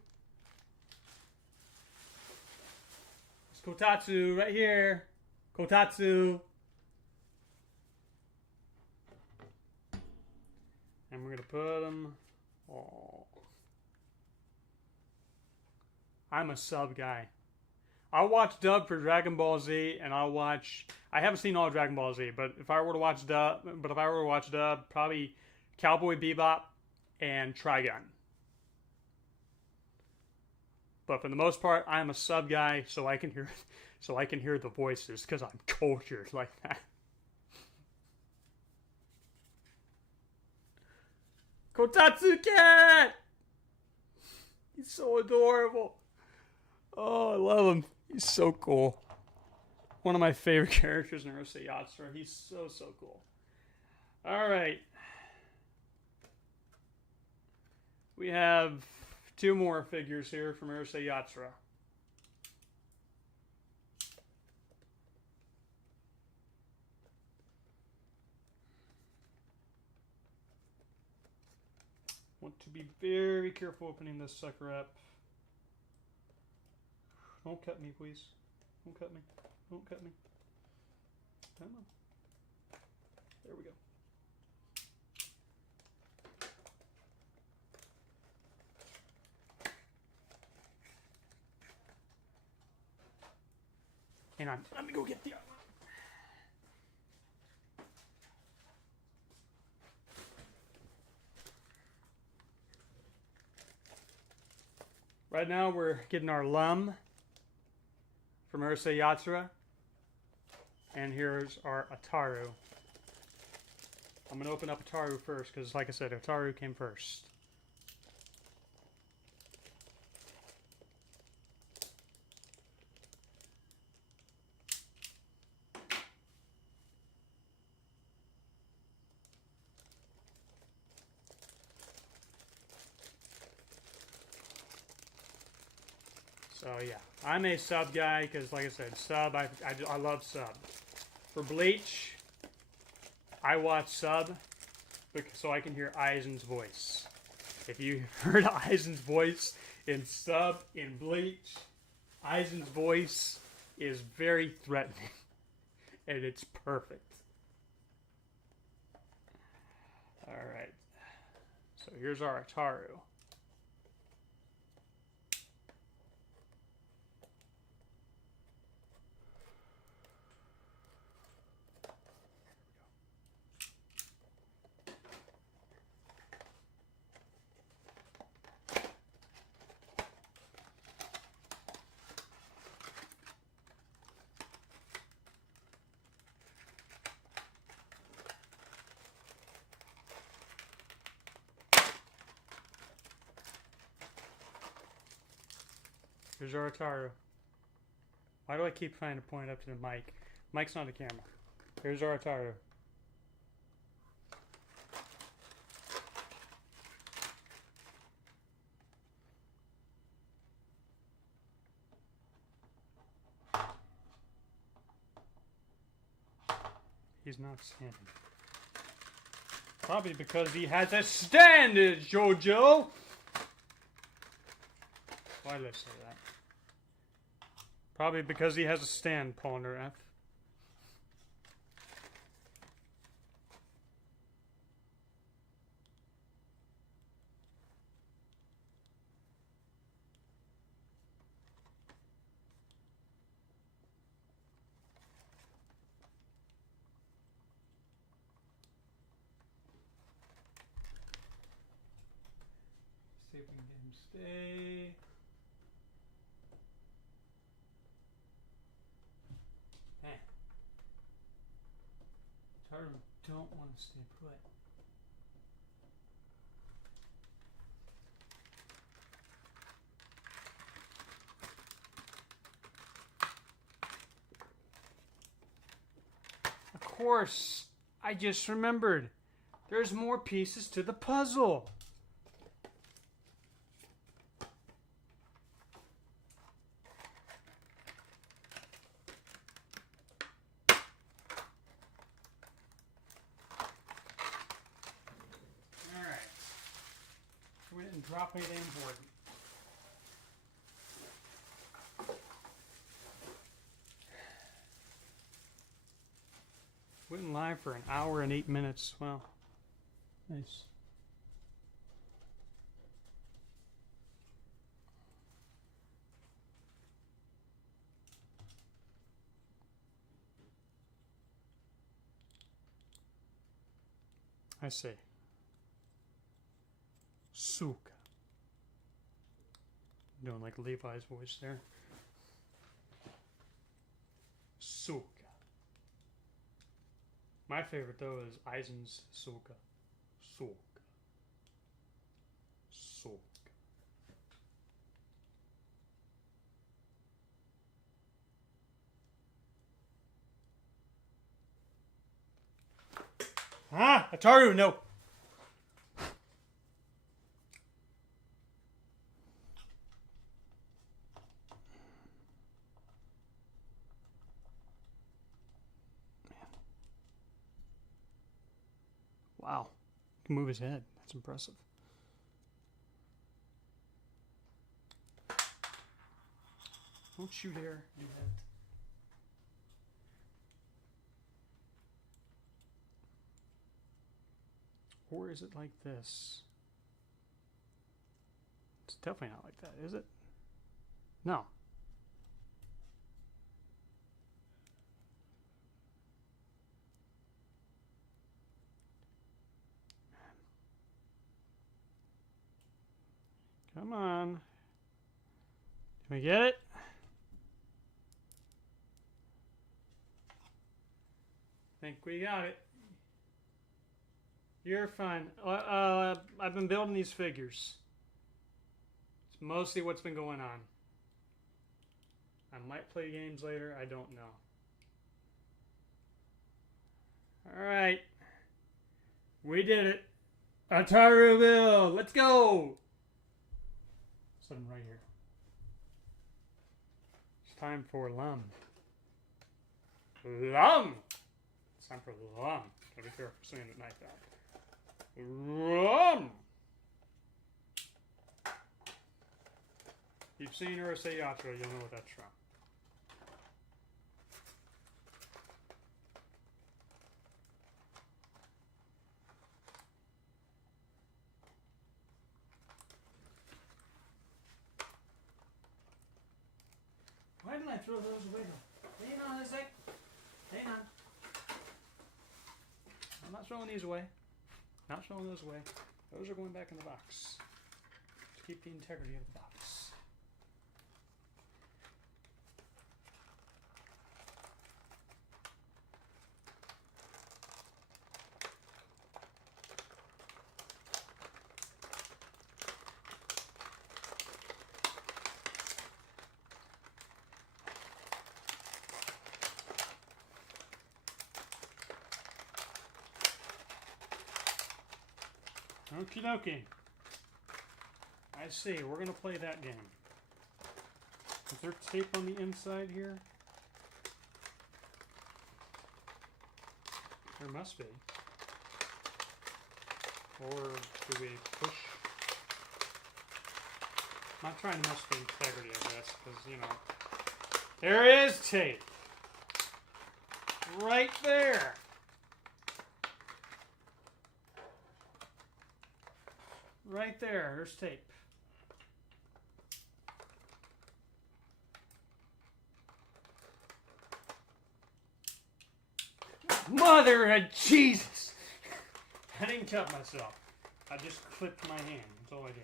It's Kotatsu right here. Kotatsu. And we're going to put them. Oh. I'm a sub guy. I'll watch dub for Dragon Ball Z, and I haven't seen all of Dragon Ball Z, but if I were to watch dub, probably Cowboy Bebop and Trigun. But for the most part, I'm a sub guy, so I can hear the voices because I'm cultured like that. Kotatsu Cat! He's so adorable. Oh, I love him. He's so cool. One of my favorite characters in Urusei Yatsura. He's so cool. Alright. We have 2 more figures here from Urusei Yatsura. Want to be very careful opening this sucker up. Don't cut me, please. Don't cut me. Don't cut me. Come on. There we go. Hang on. Let me go get the other one. Right now we're getting our Lum from Urusei Yatsura. And here's our Ataru. I'm going to open up Ataru first because, like I said, Ataru came first. So yeah, I'm a sub guy because, like I said, sub. I love sub. For Bleach, I watch sub so I can hear Aizen's voice. If you heard Aizen's voice in sub in Bleach, Aizen's voice is very threatening, and it's perfect. So here's our Ataru. Here's our Ataru. Why do I keep trying to point up to the mic? Mic's not the camera. Here's our Ataru. He's not standing. Probably because he has a standard, Jojo! Why did I say that? Probably because he has a stand, Polnareff. See if we can get him to stay. Hey. Ataru don't want to stay put. Of course, I just remembered. There's more pieces to the puzzle. Alright. We didn't drop anything important. Went live for an hour and 8 minutes. Wow. Nice. I say. Suka. Doing like Levi's voice there. Suka. My favorite though is Aizen's Suka. Suka. Suka. Ah! Ataru, no! Wow. He can move his head. That's impressive. Don't you dare do that. Or is it like this? It's definitely not like that, is it? No. Come on. Can we get it? Think we got it. You're fine. I've been building these figures. It's mostly what's been going on. I might play games later. I don't know. Alright. We did it. Ataru, let's go! Something right here. It's time for Lum. Lum! It's time for Lum. Gotta be careful swinging the knife out. Lum! You've seen her say Yatra, you'll know what that's from. I throw those away? Hang on a sec. Hang on. I'm not throwing these away. Not throwing those away. Those are going back in the box to keep the integrity of the box. Okie dokie. I see. We're going to play that game. Is there tape on the inside here? There must be. Or do we push? I'm not trying to mess with the integrity of this because, you know. There is tape. Right there. Right there, there's tape. Mother of Jesus! I didn't cut myself. I just clipped my hand. That's all I did.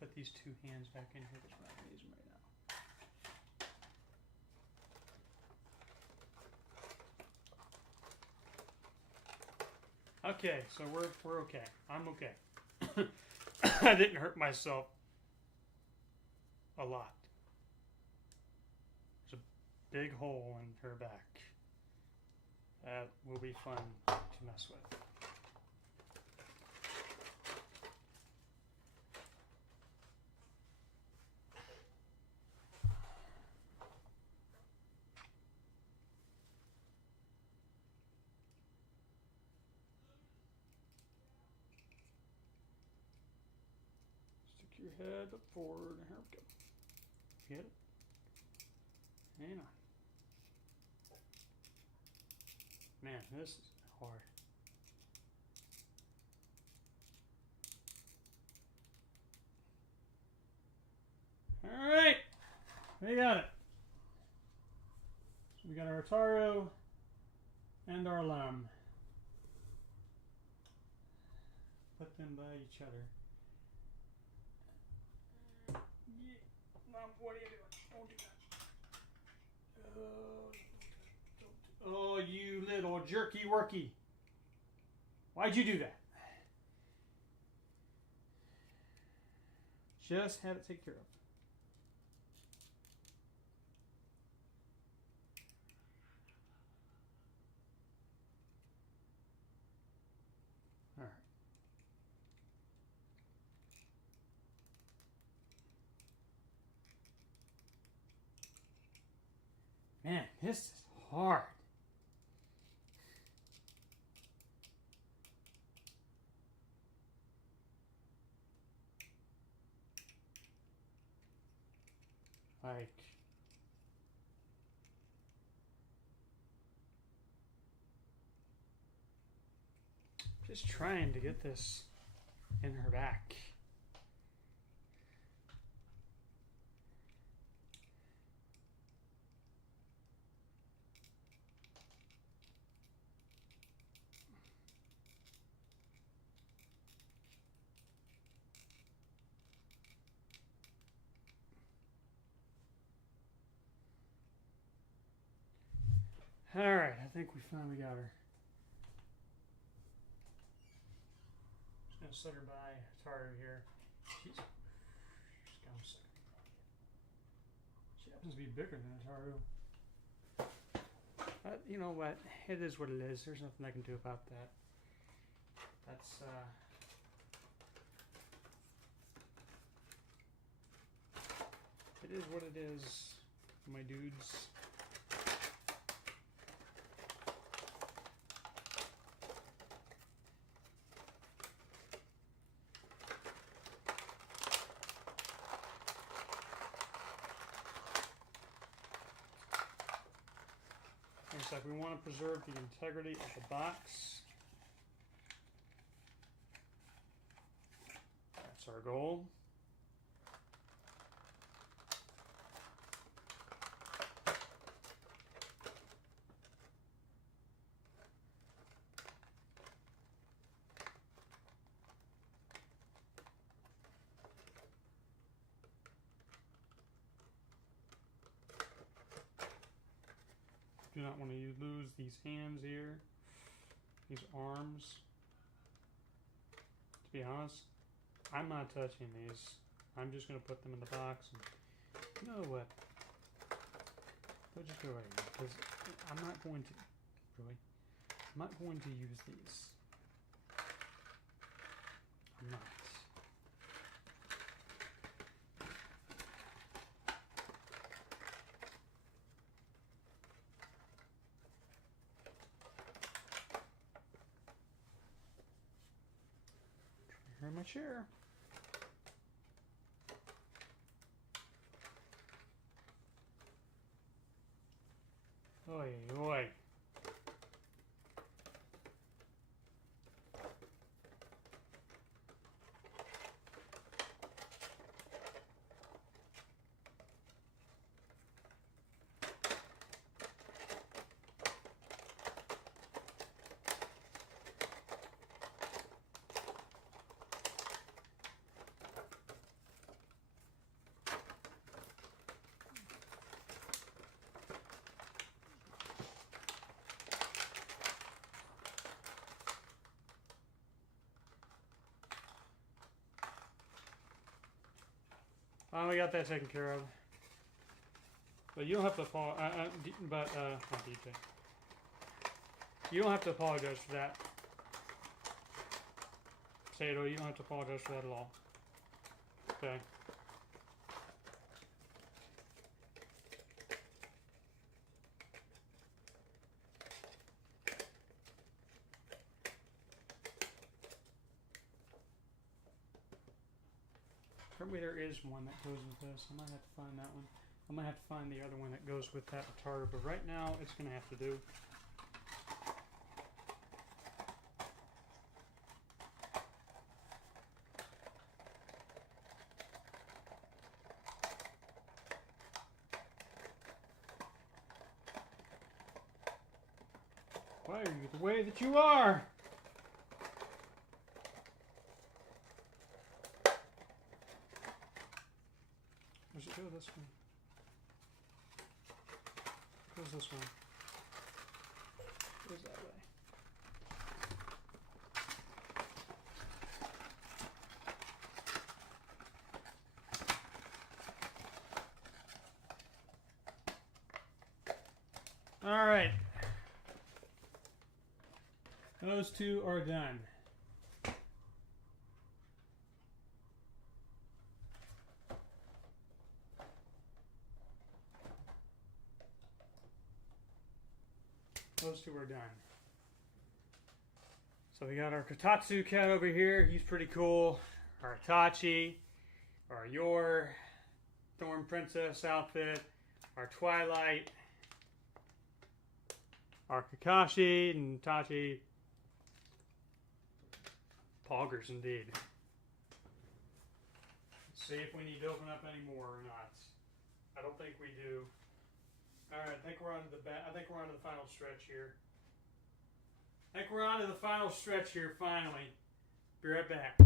Put these two hands back in here because we're not going to use them right now. Okay, so we're okay. I'm okay. I didn't hurt myself a lot. There's a big hole in her back. That will be fun to mess with. Your head up forward. Here we go. Get it? Hang on. Man, this is hard. Alright. We got it. So we got our Ataru and our Lam. Put them by each other. Mom, what are you doing? Don't do that. Oh, you little jerky worky. Why'd you do that? Just had it taken care of. All right. Man, this is hard. Like, just trying to get this in her back. Alright, I think we finally got her. Just gonna set her by Ataru here. She's got a second. She happens to be bigger than Ataru. But you know what? It is what it is. There's nothing I can do about that. That's it is what it is, my dudes. like we want to preserve the integrity of the box. That's our goal. Do not want to lose these hands here, these arms. To be honest, I'm not touching these. I'm just going to put them in the box. And, you know what? They'll just go right here because I'm not going to. Really, I'm not going to use these. I'm not. Here in my chair. Oi, oi. Oh, we got that taken care of. But you don't have to apologize. Not DJ. You don't have to apologize for that. Sato, you don't have to apologize for that at all. Okay. Apparently there is one that goes with this. I might have to find that one. I might have to find the other one that goes with that retarder, but right now it's going to have to do. Why are you the way that you are? Does it go this way? It goes this way. It goes that way. All right. Those two are done. Those two are done. So we got our Kotatsu cat over here. He's pretty cool. Our Itachi. Our Yor Thorn Princess outfit. Our Twilight. Our Kakashi and Tachi. Poggers indeed. Let's see if we need to open up any more or not. I don't think we do. Alright, I think we're on to the final stretch here. I think we're on to the final stretch here finally. Be right back.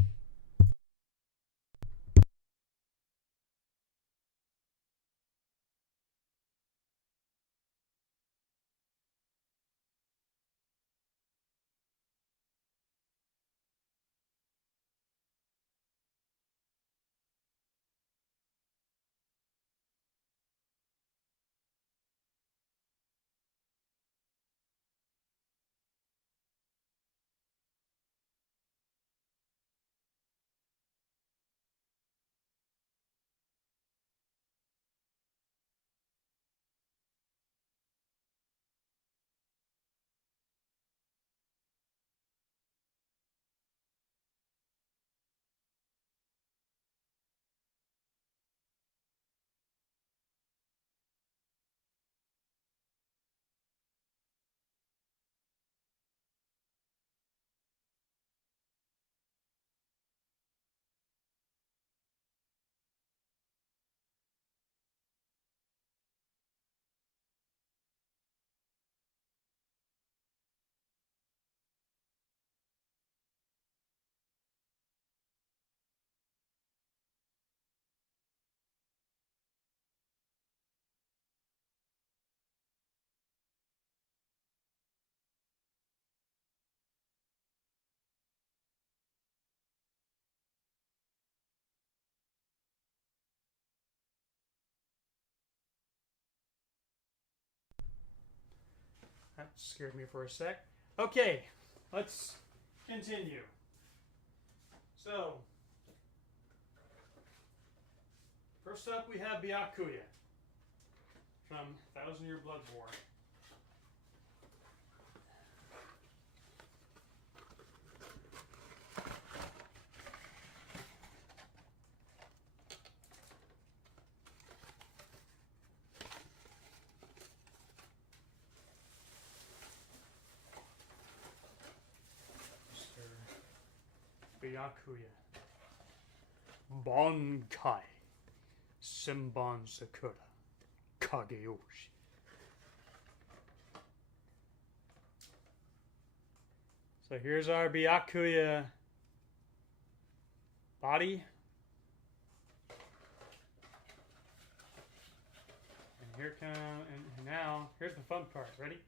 That scared me for a sec. Okay, let's continue. So, first up we have Byakuya from Thousand Year Blood War. Byakuya. Bankai. Senban Sakura. Kageyoshi. So here's our Byakuya body. And here come, and now, here's the fun part. Ready?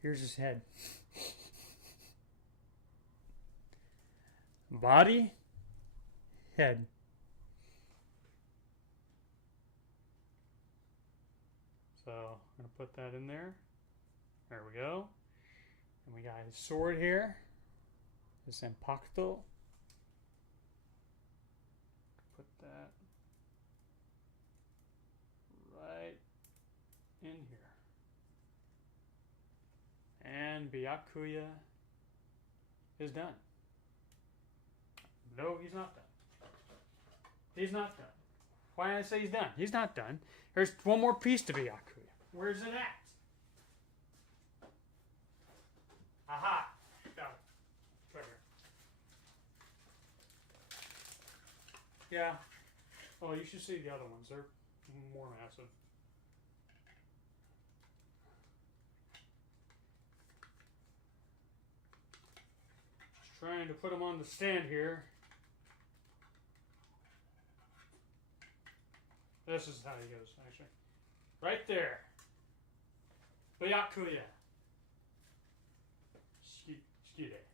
Here's his head. Body, head. So I'm going to put that in there. There we go. And we got his sword here. His impacto. Put that right in here. And Byakuya is done. No, he's not done. He's not done. Why did I say he's done? He's not done. There's one more piece to Byakuya. Where's it at? Aha! Got it. Right here. Yeah. Oh, you should see the other ones. They're more massive. Just trying to put them on the stand here. This is how he goes, actually. Right there. Byakuya. Shire.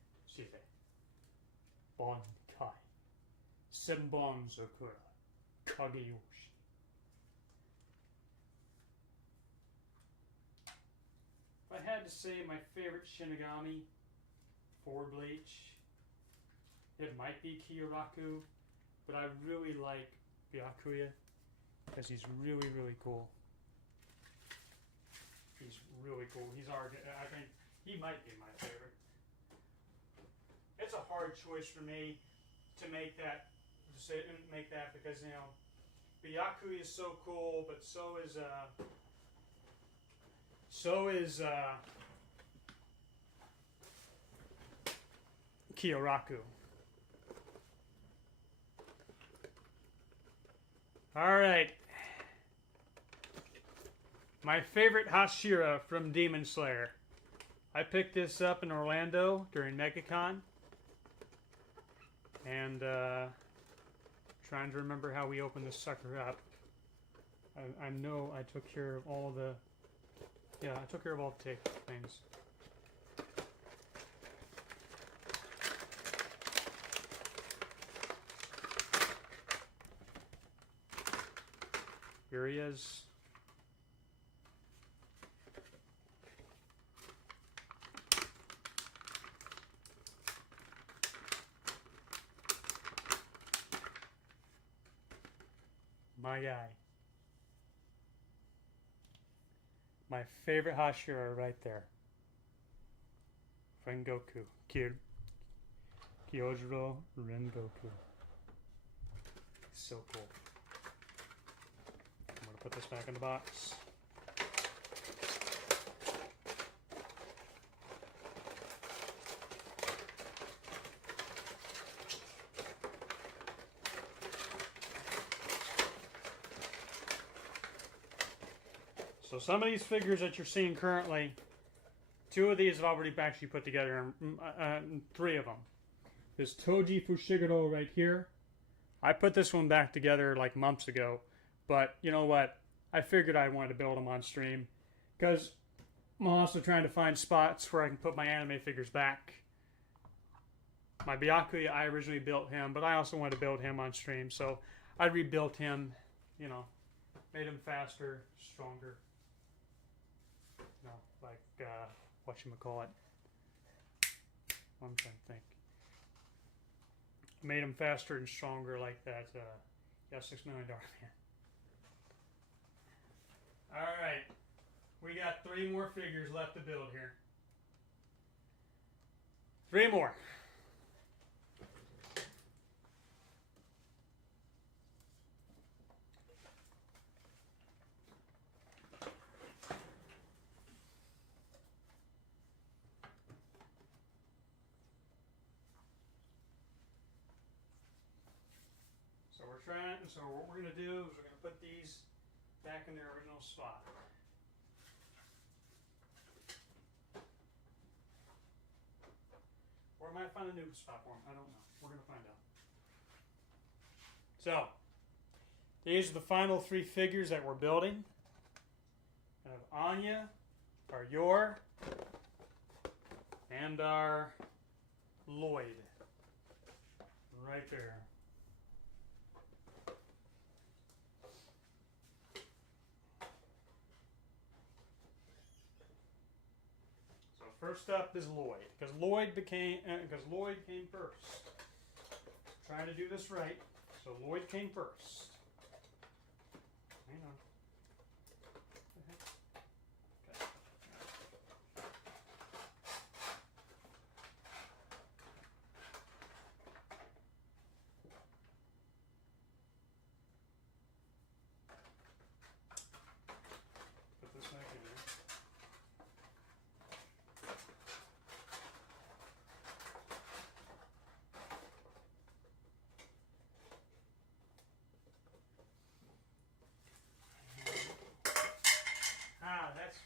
Bankai. Senban Sakura. Kageyoshi. If I had to say my favorite Shinigami for Bleach, it might be Kyoraku, but I really like Byakuya because he's really, really cool. He's really cool. I think he might be my favorite. It's a hard choice for me to make that because, you know, Byakuya is so cool, but so is Kyoraku. All right. My favorite Hashira from Demon Slayer. I picked this up in Orlando during MegaCon. And trying to remember how we opened this sucker up. I know I took care of all the... Yeah, I took care of all the tape things. Here he is. My guy. My favorite Hashira right there. Rengoku. Kyojuro Rengoku. So cool. I'm going to put this back in the box. So some of these figures that you're seeing currently, 2 of these have already actually put together, and 3 of them. This Toji Fushiguro right here. I put this one back together like months ago, but you know what? I figured I wanted to build them on stream because I'm also trying to find spots where I can put my anime figures back. My Byakuya, I originally built him, but I also wanted to build him on stream, so I rebuilt him you know, made them faster, stronger. You know, like whatchamacallit. I'm trying to think. Made them faster and stronger like that. Yeah, $6 Million Man. All right, we got 3 more figures left to build here. 3 more. So what we're going to do is we're going to put these back in their original spot. Or I might find a new spot for them. I don't know. We're going to find out. So, these are the final 3 figures that we're building. We have Anya, our Yor, and our Lloyd. Right there. First up is Lloyd, because Lloyd came first. Trying to do this right, so Lloyd came first. Hang on. Okay. Put this back in there. That's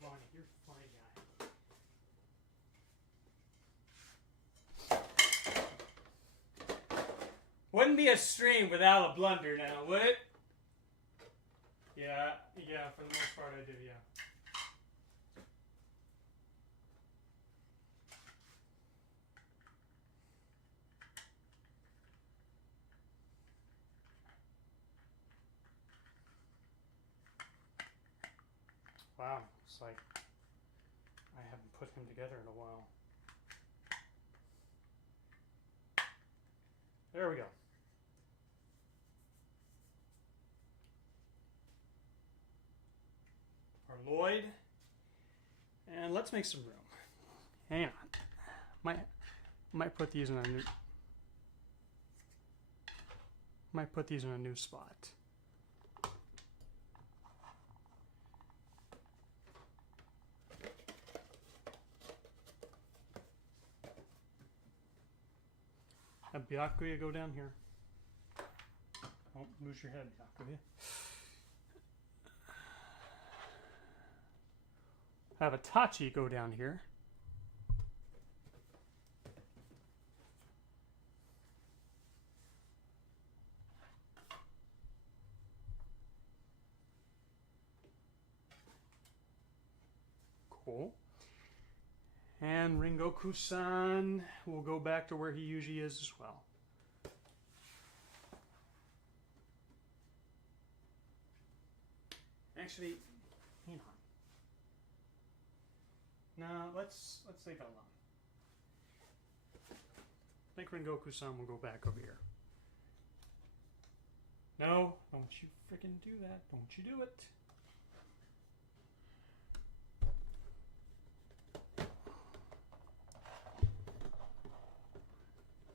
funny. You're a funny guy. Wouldn't be a stream without a blunder now, would it? Yeah, for the most part I do, yeah. Wow, it's like I haven't put him together in a while. There we go. Our Lloyd. And let's make some room. Hang on. Might put these in a new spot. Have Byakuya go down here. Don't lose your head, Byakuya. Have Itachi go down here. Cool. And Rengoku-san will go back to where he usually is as well. Actually, hang on. No, let's leave it alone. I think Rengoku-san will go back over here. No, don't you freaking do that. Don't you do it.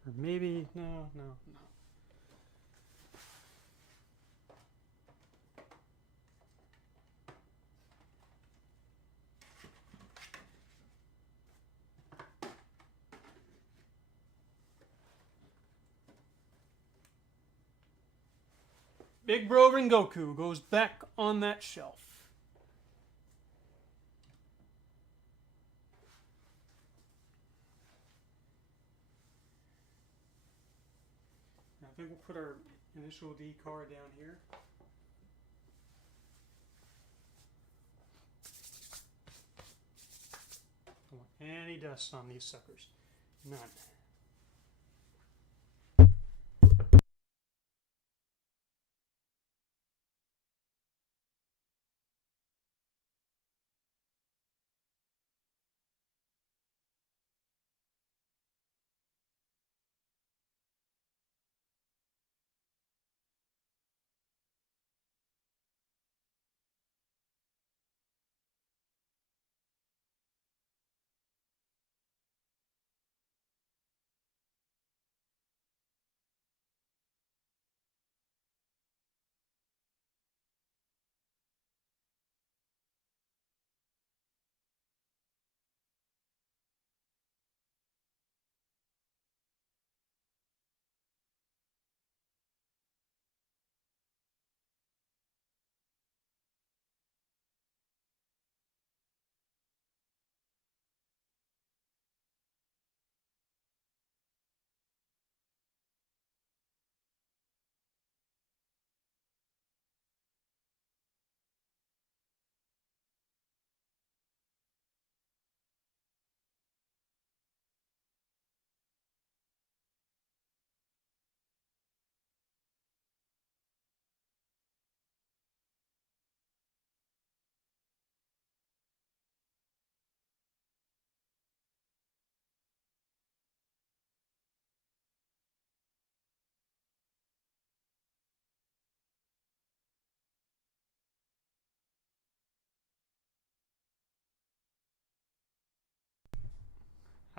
Or maybe, no. Big Bro Rengoku goes back on that shelf. Now I think we'll put our initial D card down here. Don't want any dust on these suckers. None.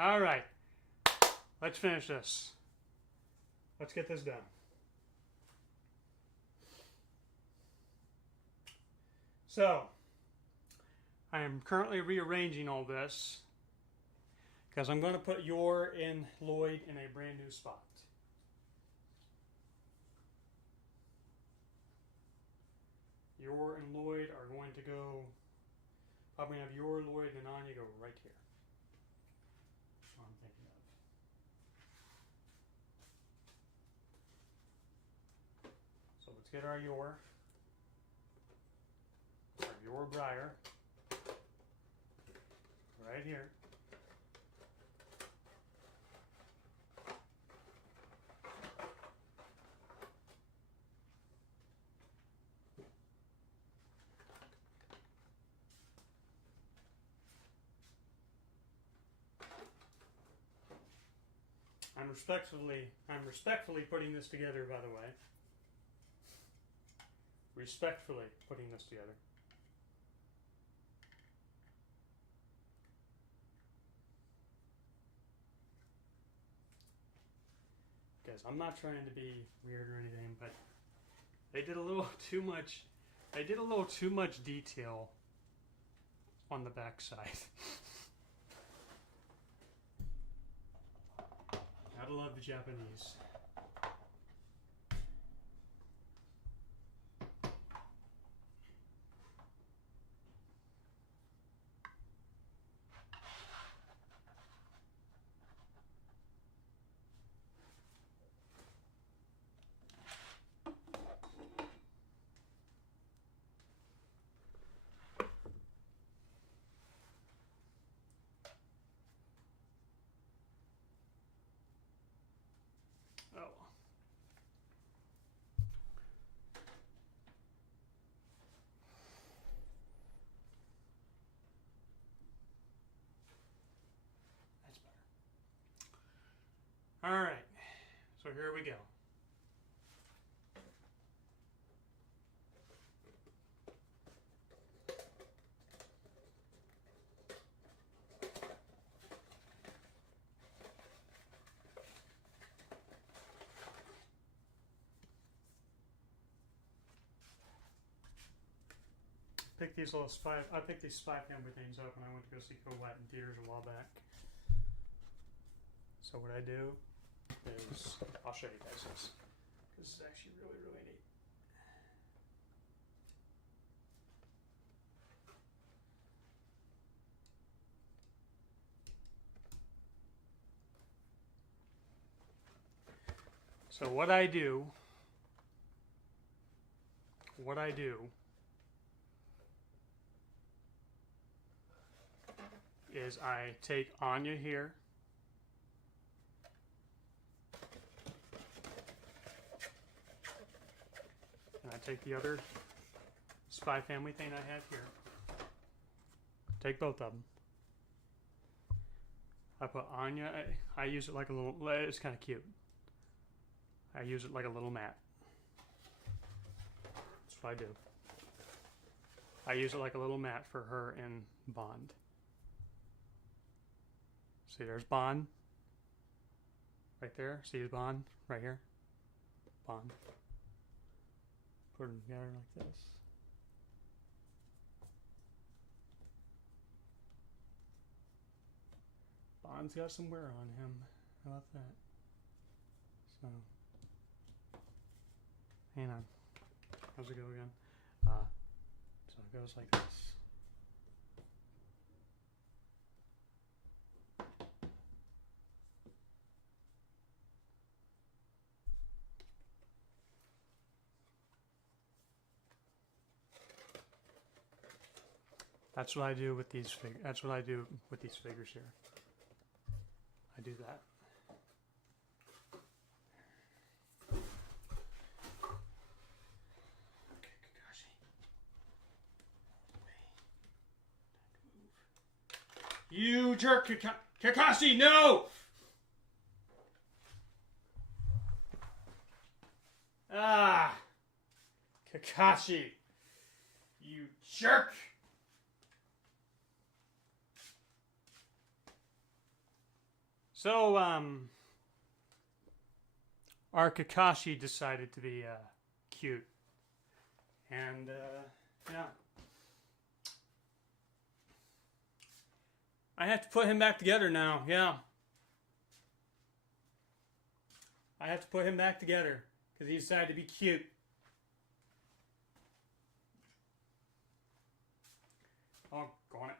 All right. Let's finish this. Let's get this done. So, I am currently rearranging all this because I'm going to put Yor and Lloyd in a brand new spot. Yor and Lloyd are going to go, probably have Yor, Lloyd, and Anya go right here. That's what I'm thinking of. So let's get our Yor Briar right here. I'm respectfully putting this together, by the way. Respectfully putting this together. Guys, I'm not trying to be weird or anything, but they did a little too much. They did a little too much detail on the back side. Gotta love the Japanese. Oh. That's better. All right. So here we go. I picked these spy family things up when I went to go see KAWAII in theaters a while back. So what I do is, I'll show you guys this. This is actually really, really neat. So what I do is I take Anya here, and I take the other spy family thing I have here, take both of them. I put Anya, I use it like a little, it's kind of cute. I use it like a little mat. That's what I do. I use it like a little mat for her and Bond. See, there's Bond. Right there. See Bond? Right here. Bond. Put them together like this. Bond's got some wear on him. How about that? So, hang on. How's it go again? So it goes like this. That's what I do with these figures. That's what I do with these figures here. I do that. You jerk, Kakashi, no! Ah! Kakashi, you jerk! So, our Kakashi decided to be cute. And, yeah. I have to put him back together now, yeah. I have to put him back together because he decided to be cute. Oh, go on it.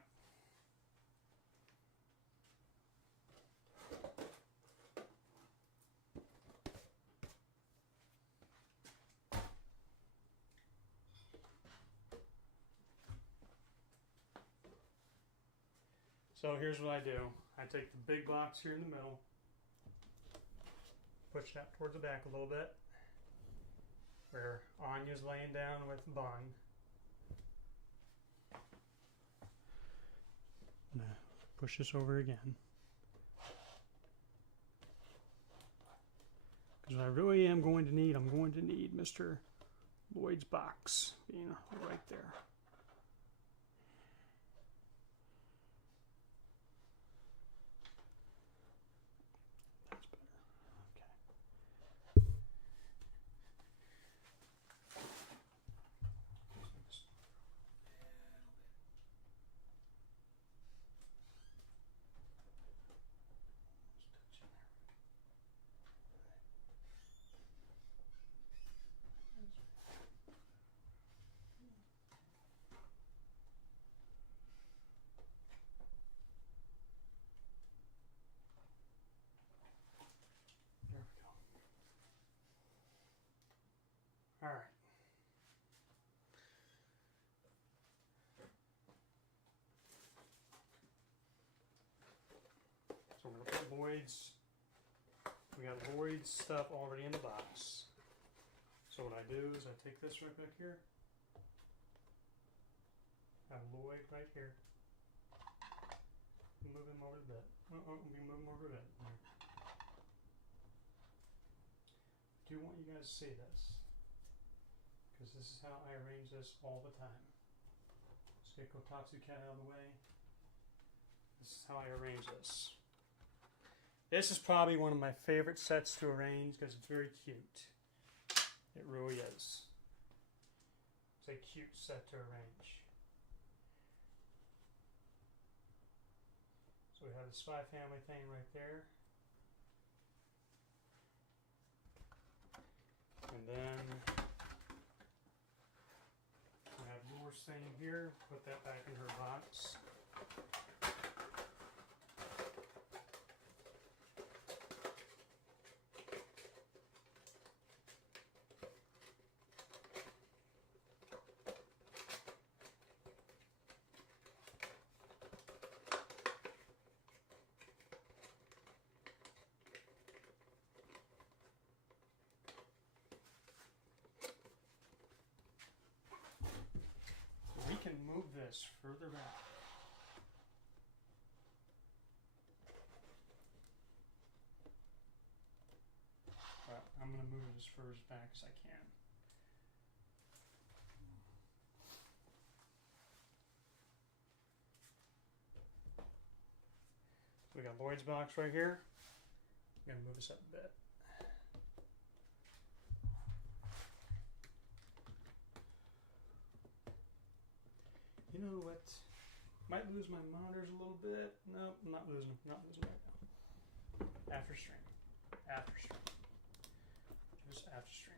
So here's what I do. I take the big box here in the middle, push that towards the back a little bit, where Anya's laying down with Bun. Now push this over again. Because I really am going to need, I'm going to need Mr. Lloyd's box being right there. All right. So we're going to put Lloyd's. We got Lloyd's stuff already in the box. So what I do is I take this right back here. I have Lloyd right here. Move him over a bit. We move him over a bit. I do want you guys to see this, because this is how I arrange this all the time. Let's get Kotatsu Cat out of the way. This is how I arrange this. This is probably one of my favorite sets to arrange because it's very cute. It really is. It's a cute set to arrange. So we have the Spy Family thing right there. And then we have yours thing here. Put that back in her box. Can move this further back. But I'm going to move this further back as I can. So we got Lloyd's box right here. I'm going to move this up a bit. You know what? Might lose my monitors a little bit. No, I'm not losing them. Not losing right now. After stream. After stream. Just after stream.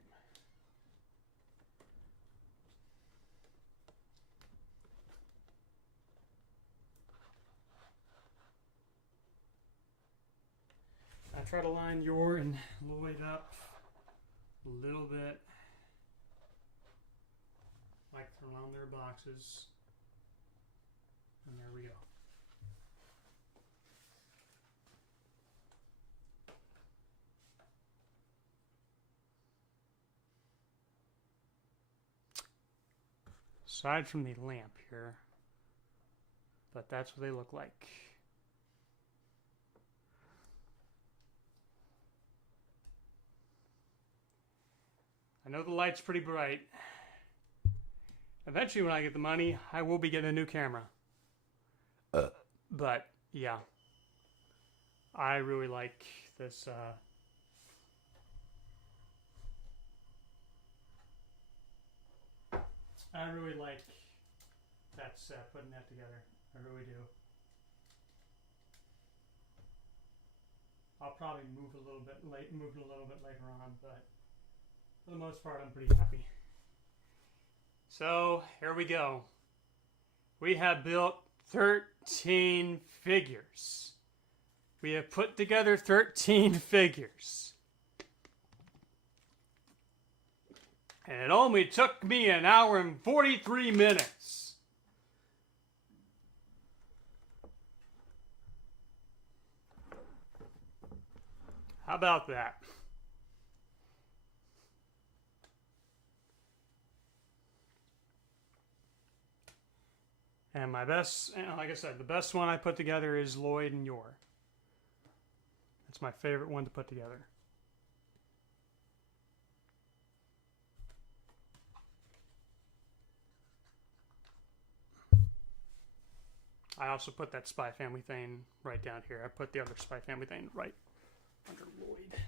I try to line Yor and Lloyd up a little bit, like around their boxes. And there we go. Aside from the lamp here, but that's what they look like. I know the light's pretty bright. Eventually, when I get the money, I will be getting a new camera. But, yeah. I really like this. I really like that set, putting that together. I really do. I'll probably move it a little bit later on, but for the most part, I'm pretty happy. So here we go. We have built 13 figures. We have put together 13 figures. And it only took me 1 hour and 43 minutes. How about that? And my best, like I said, the best one I put together is Lloyd and Yor. That's my favorite one to put together. I also put that Spy Family thing right down here. I put the other Spy Family thing right under Lloyd. Make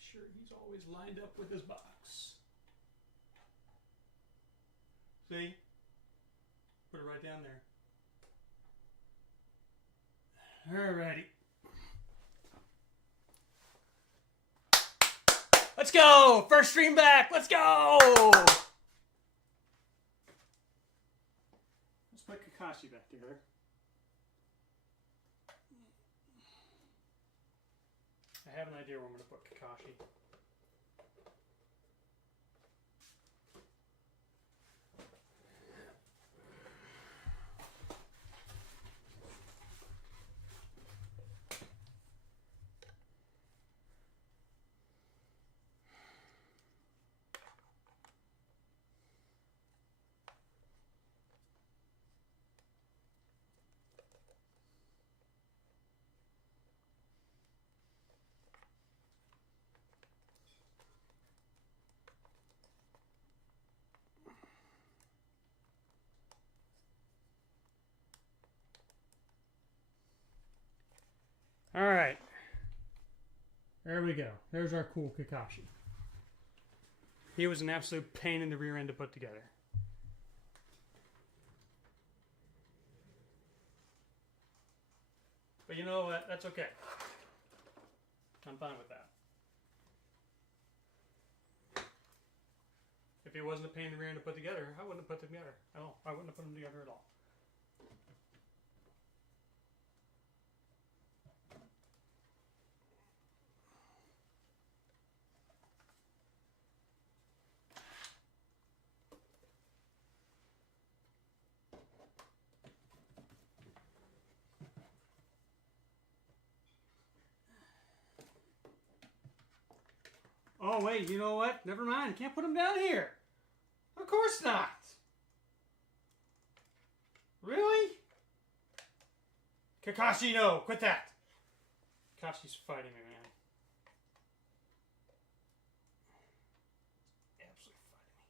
sure he's always lined up with his box. See? Put it right down there. Alrighty. Let's go! First stream back! Let's go! Let's put Kakashi back together. I have an idea where I'm going to put Kakashi. Alright. There we go. There's our cool Kakashi. He was an absolute pain in the rear end to put together. But you know what? That's okay. I'm fine with that. If he wasn't a pain in the rear end to put together, I wouldn't have put them together at all. I wouldn't have put them together at all. Oh, wait, you know what? Never mind. I can't put them down here. Of course not. Really? Kakashi, no. Quit that. Kakashi's fighting me, man. Absolutely fighting me.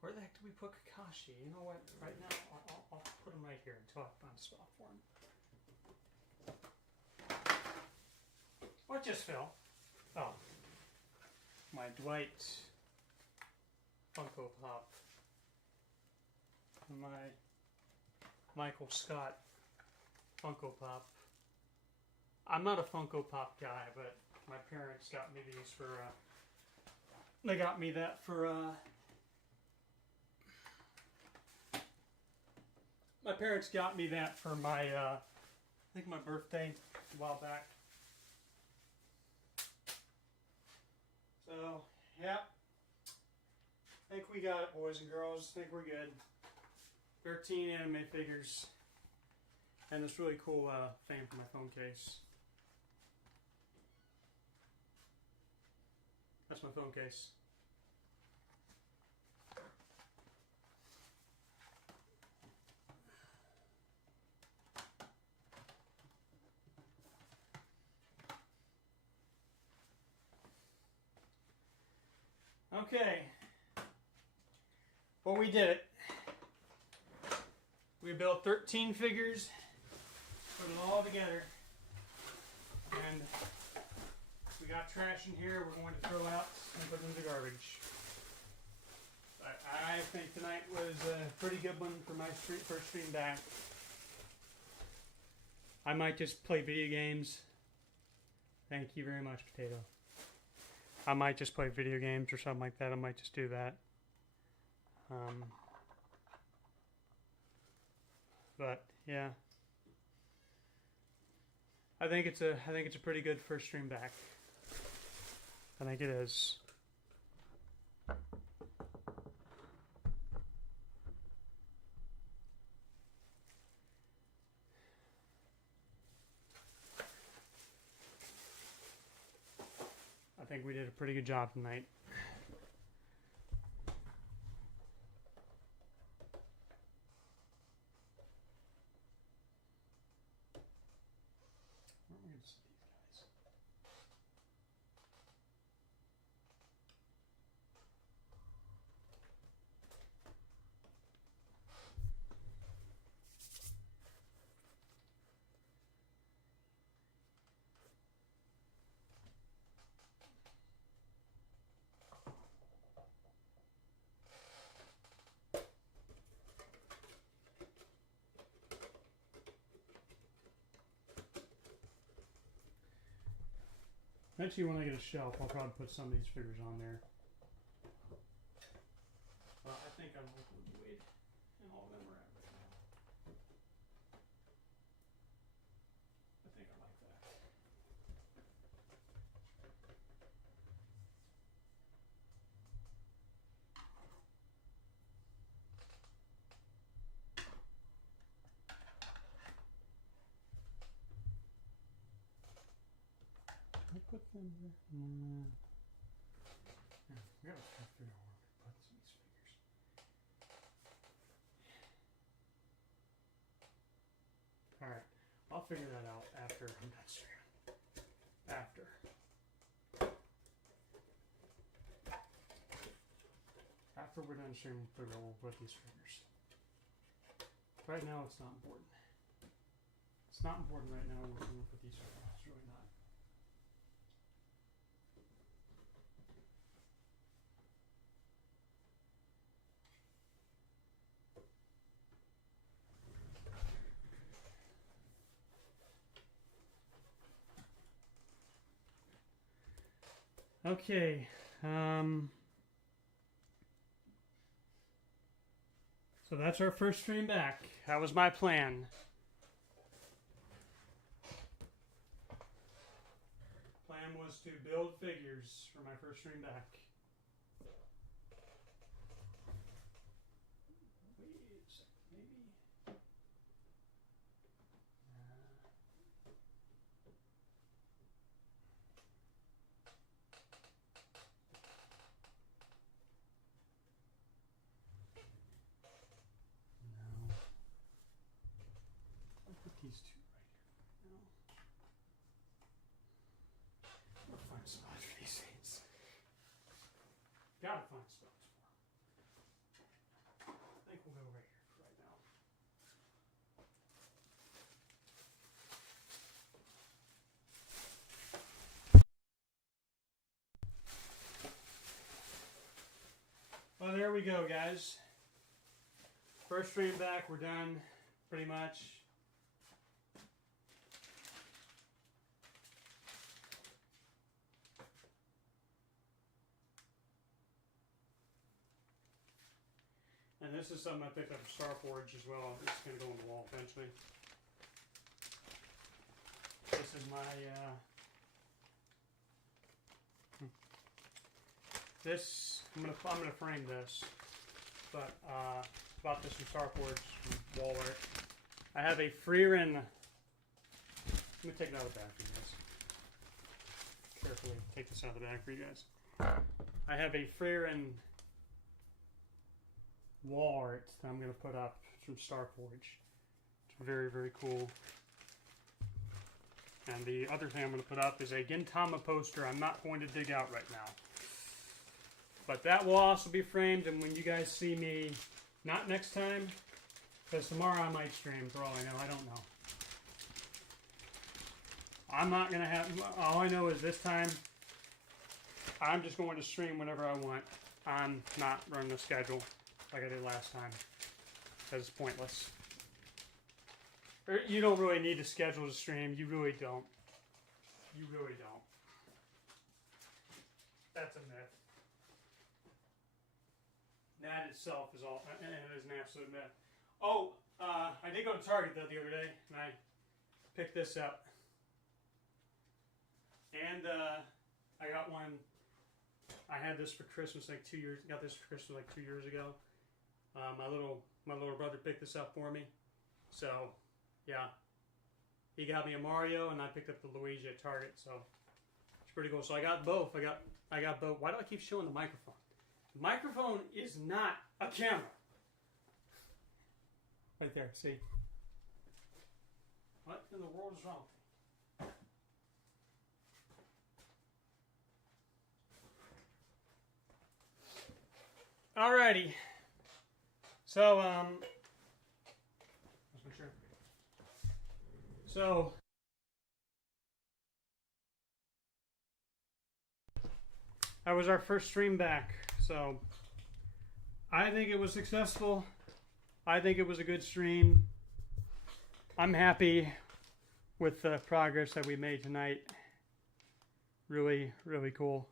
Where the heck do we put Kakashi? You know what? Right now, I'll put him right here until I find a spot for him. What just fell? Oh. My Dwight Funko Pop. My Michael Scott Funko Pop. I'm not a Funko Pop guy, but my parents got me these for, they got me that for, my parents got me that for my, I think my birthday a while back. So, yeah. I think we got it, boys and girls. I think we're good. 13 anime figures. And this really cool thing for my phone case. That's my phone case. Okay. But we did it. We built 13 figures, put it all together, and we got trash in here we're going to throw out and put in the garbage. But I think tonight was a pretty good one for my first stream back. I might just play video games. Thank you very much, Potato. I might just play video games or something like that. I might just do that. But yeah, I think it's a pretty good first stream back. I think it is. I think we did a pretty good job tonight. Eventually, when I get a shelf, I'll probably put some of these figures on there. Well, I think I'm looking at the weight and all of them are at right now. I think I like that. I put them there. Yeah, we gotta try to figure out where we put some of these figures. Alright, I'll figure that out after I'm done streaming. After we're done streaming, we'll figure out where we'll put these figures. Right now, it's not important. It's not important right now where we'll put these figures. It's really not. Okay, so that's our first stream back. That was my plan. Plan was to build figures for my first stream back. Wait a second, maybe. These two right here. No. We'll find spots for these things. Gotta find spots for them. I think we'll go right here for right now. Well, there we go, guys. First stream back, we're done pretty much. And this is something I picked up from Star Forge as well. It's going to go on the wall eventually. This is my, I'm gonna frame this, but bought this from Star Forge from wall art. I have a Freerin. Let me take it out of the bag for you guys. Carefully take this out of the bag for you guys. I have a Freerin wall art that I'm going to put up from Star Forge. It's very, very cool. And the other thing I'm going to put up is a Gintama poster I'm not going to dig out right now. But that will also be framed, and when you guys see me, not next time, because tomorrow I might stream, for all I know. I don't know. I'm not going to have... All I know is this time, I'm just going to stream whenever I want. I'm not running the schedule like I did last time, because it's pointless. You don't really need to schedule to stream. You really don't. You really don't. That's a myth. That itself is all, and it is an absolute myth. Oh, I did go to Target though the other day, and I picked this up. And I got one. I had this for Christmas like 2 years. Got this for Christmas like 2 years ago. My little brother picked this up for me. So, yeah, he got me a Mario, and I picked up the Luigi at Target. So it's pretty cool. So I got both. I got both. Why do I keep showing the microphone? The microphone is not a camera. Right there. See? What in the world is wrong? Alrighty. So, let's make sure. So, that was our first stream back. So, I think it was successful. I think it was a good stream. I'm happy with the progress that we made tonight. Really, really cool.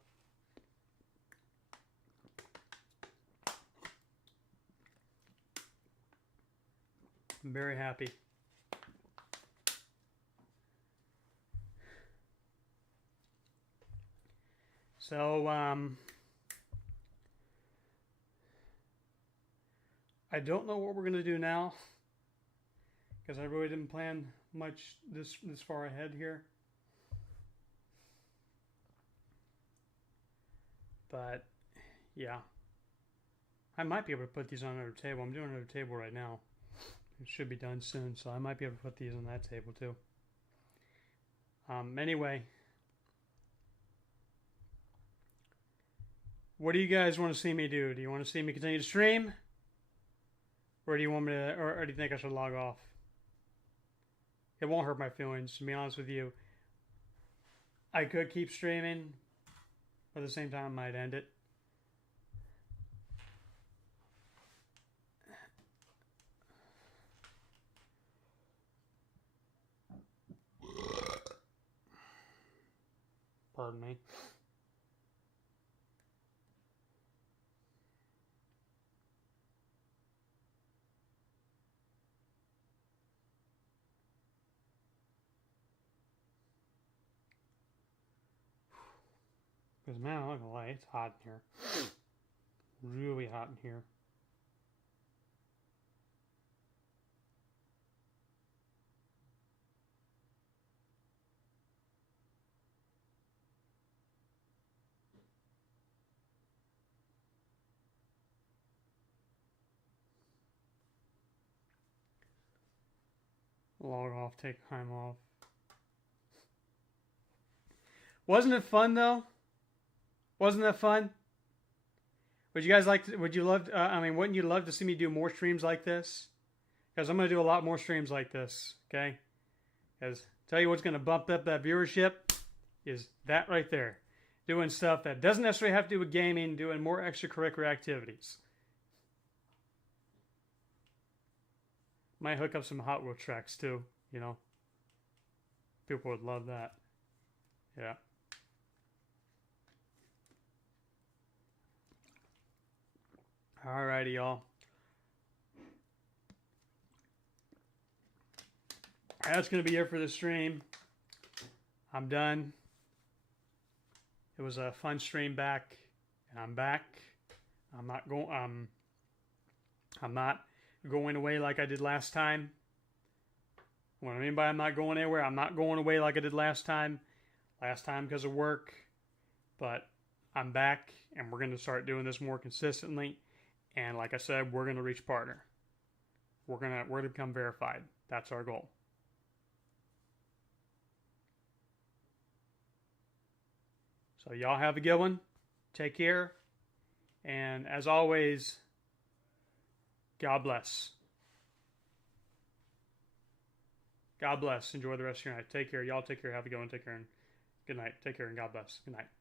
I'm very happy. So, I don't know what we're going to do now, because I really didn't plan much this far ahead here. But, yeah. I might be able to put these on another table. I'm doing another table right now. It should be done soon, so I might be able to put these on that table too. Anyway, what do you guys want to see me do? Do you want to see me continue to stream? Or do you want me to, or do you think I should log off? It won't hurt my feelings, to be honest with you. I could keep streaming, but at the same time I might end it. Pardon me. Because, man, I'm not gonna lie, it's hot in here. Really hot in here. Log off, take time off. Wasn't it fun though? Wasn't that fun? Would you guys like to, would you love to, I mean, wouldn't you love to see me do more streams like this? Because I'm going to do a lot more streams like this, okay? Because tell you what's going to bump up that viewership is that right there. Doing stuff that doesn't necessarily have to do with gaming, doing more extracurricular activities. Might hook up some Hot Wheel tracks too, you know. People would love that. Yeah. Alrighty, y'all. That's going to be it for the stream. I'm done. It was a fun stream back, and I'm back. I'm not going away like I did last time. What I mean by I'm not going anywhere, I'm not going away like I did last time. Last time because of work. But I'm back, and we're going to start doing this more consistently. And like I said, we're going to reach partner. We're going to become verified. That's our goal. So y'all have a good one. Take care. And as always, God bless. God bless. Enjoy the rest of your night. Take care. Y'all take care. Have a good one. Take care. And good night. Take care and God bless. Good night.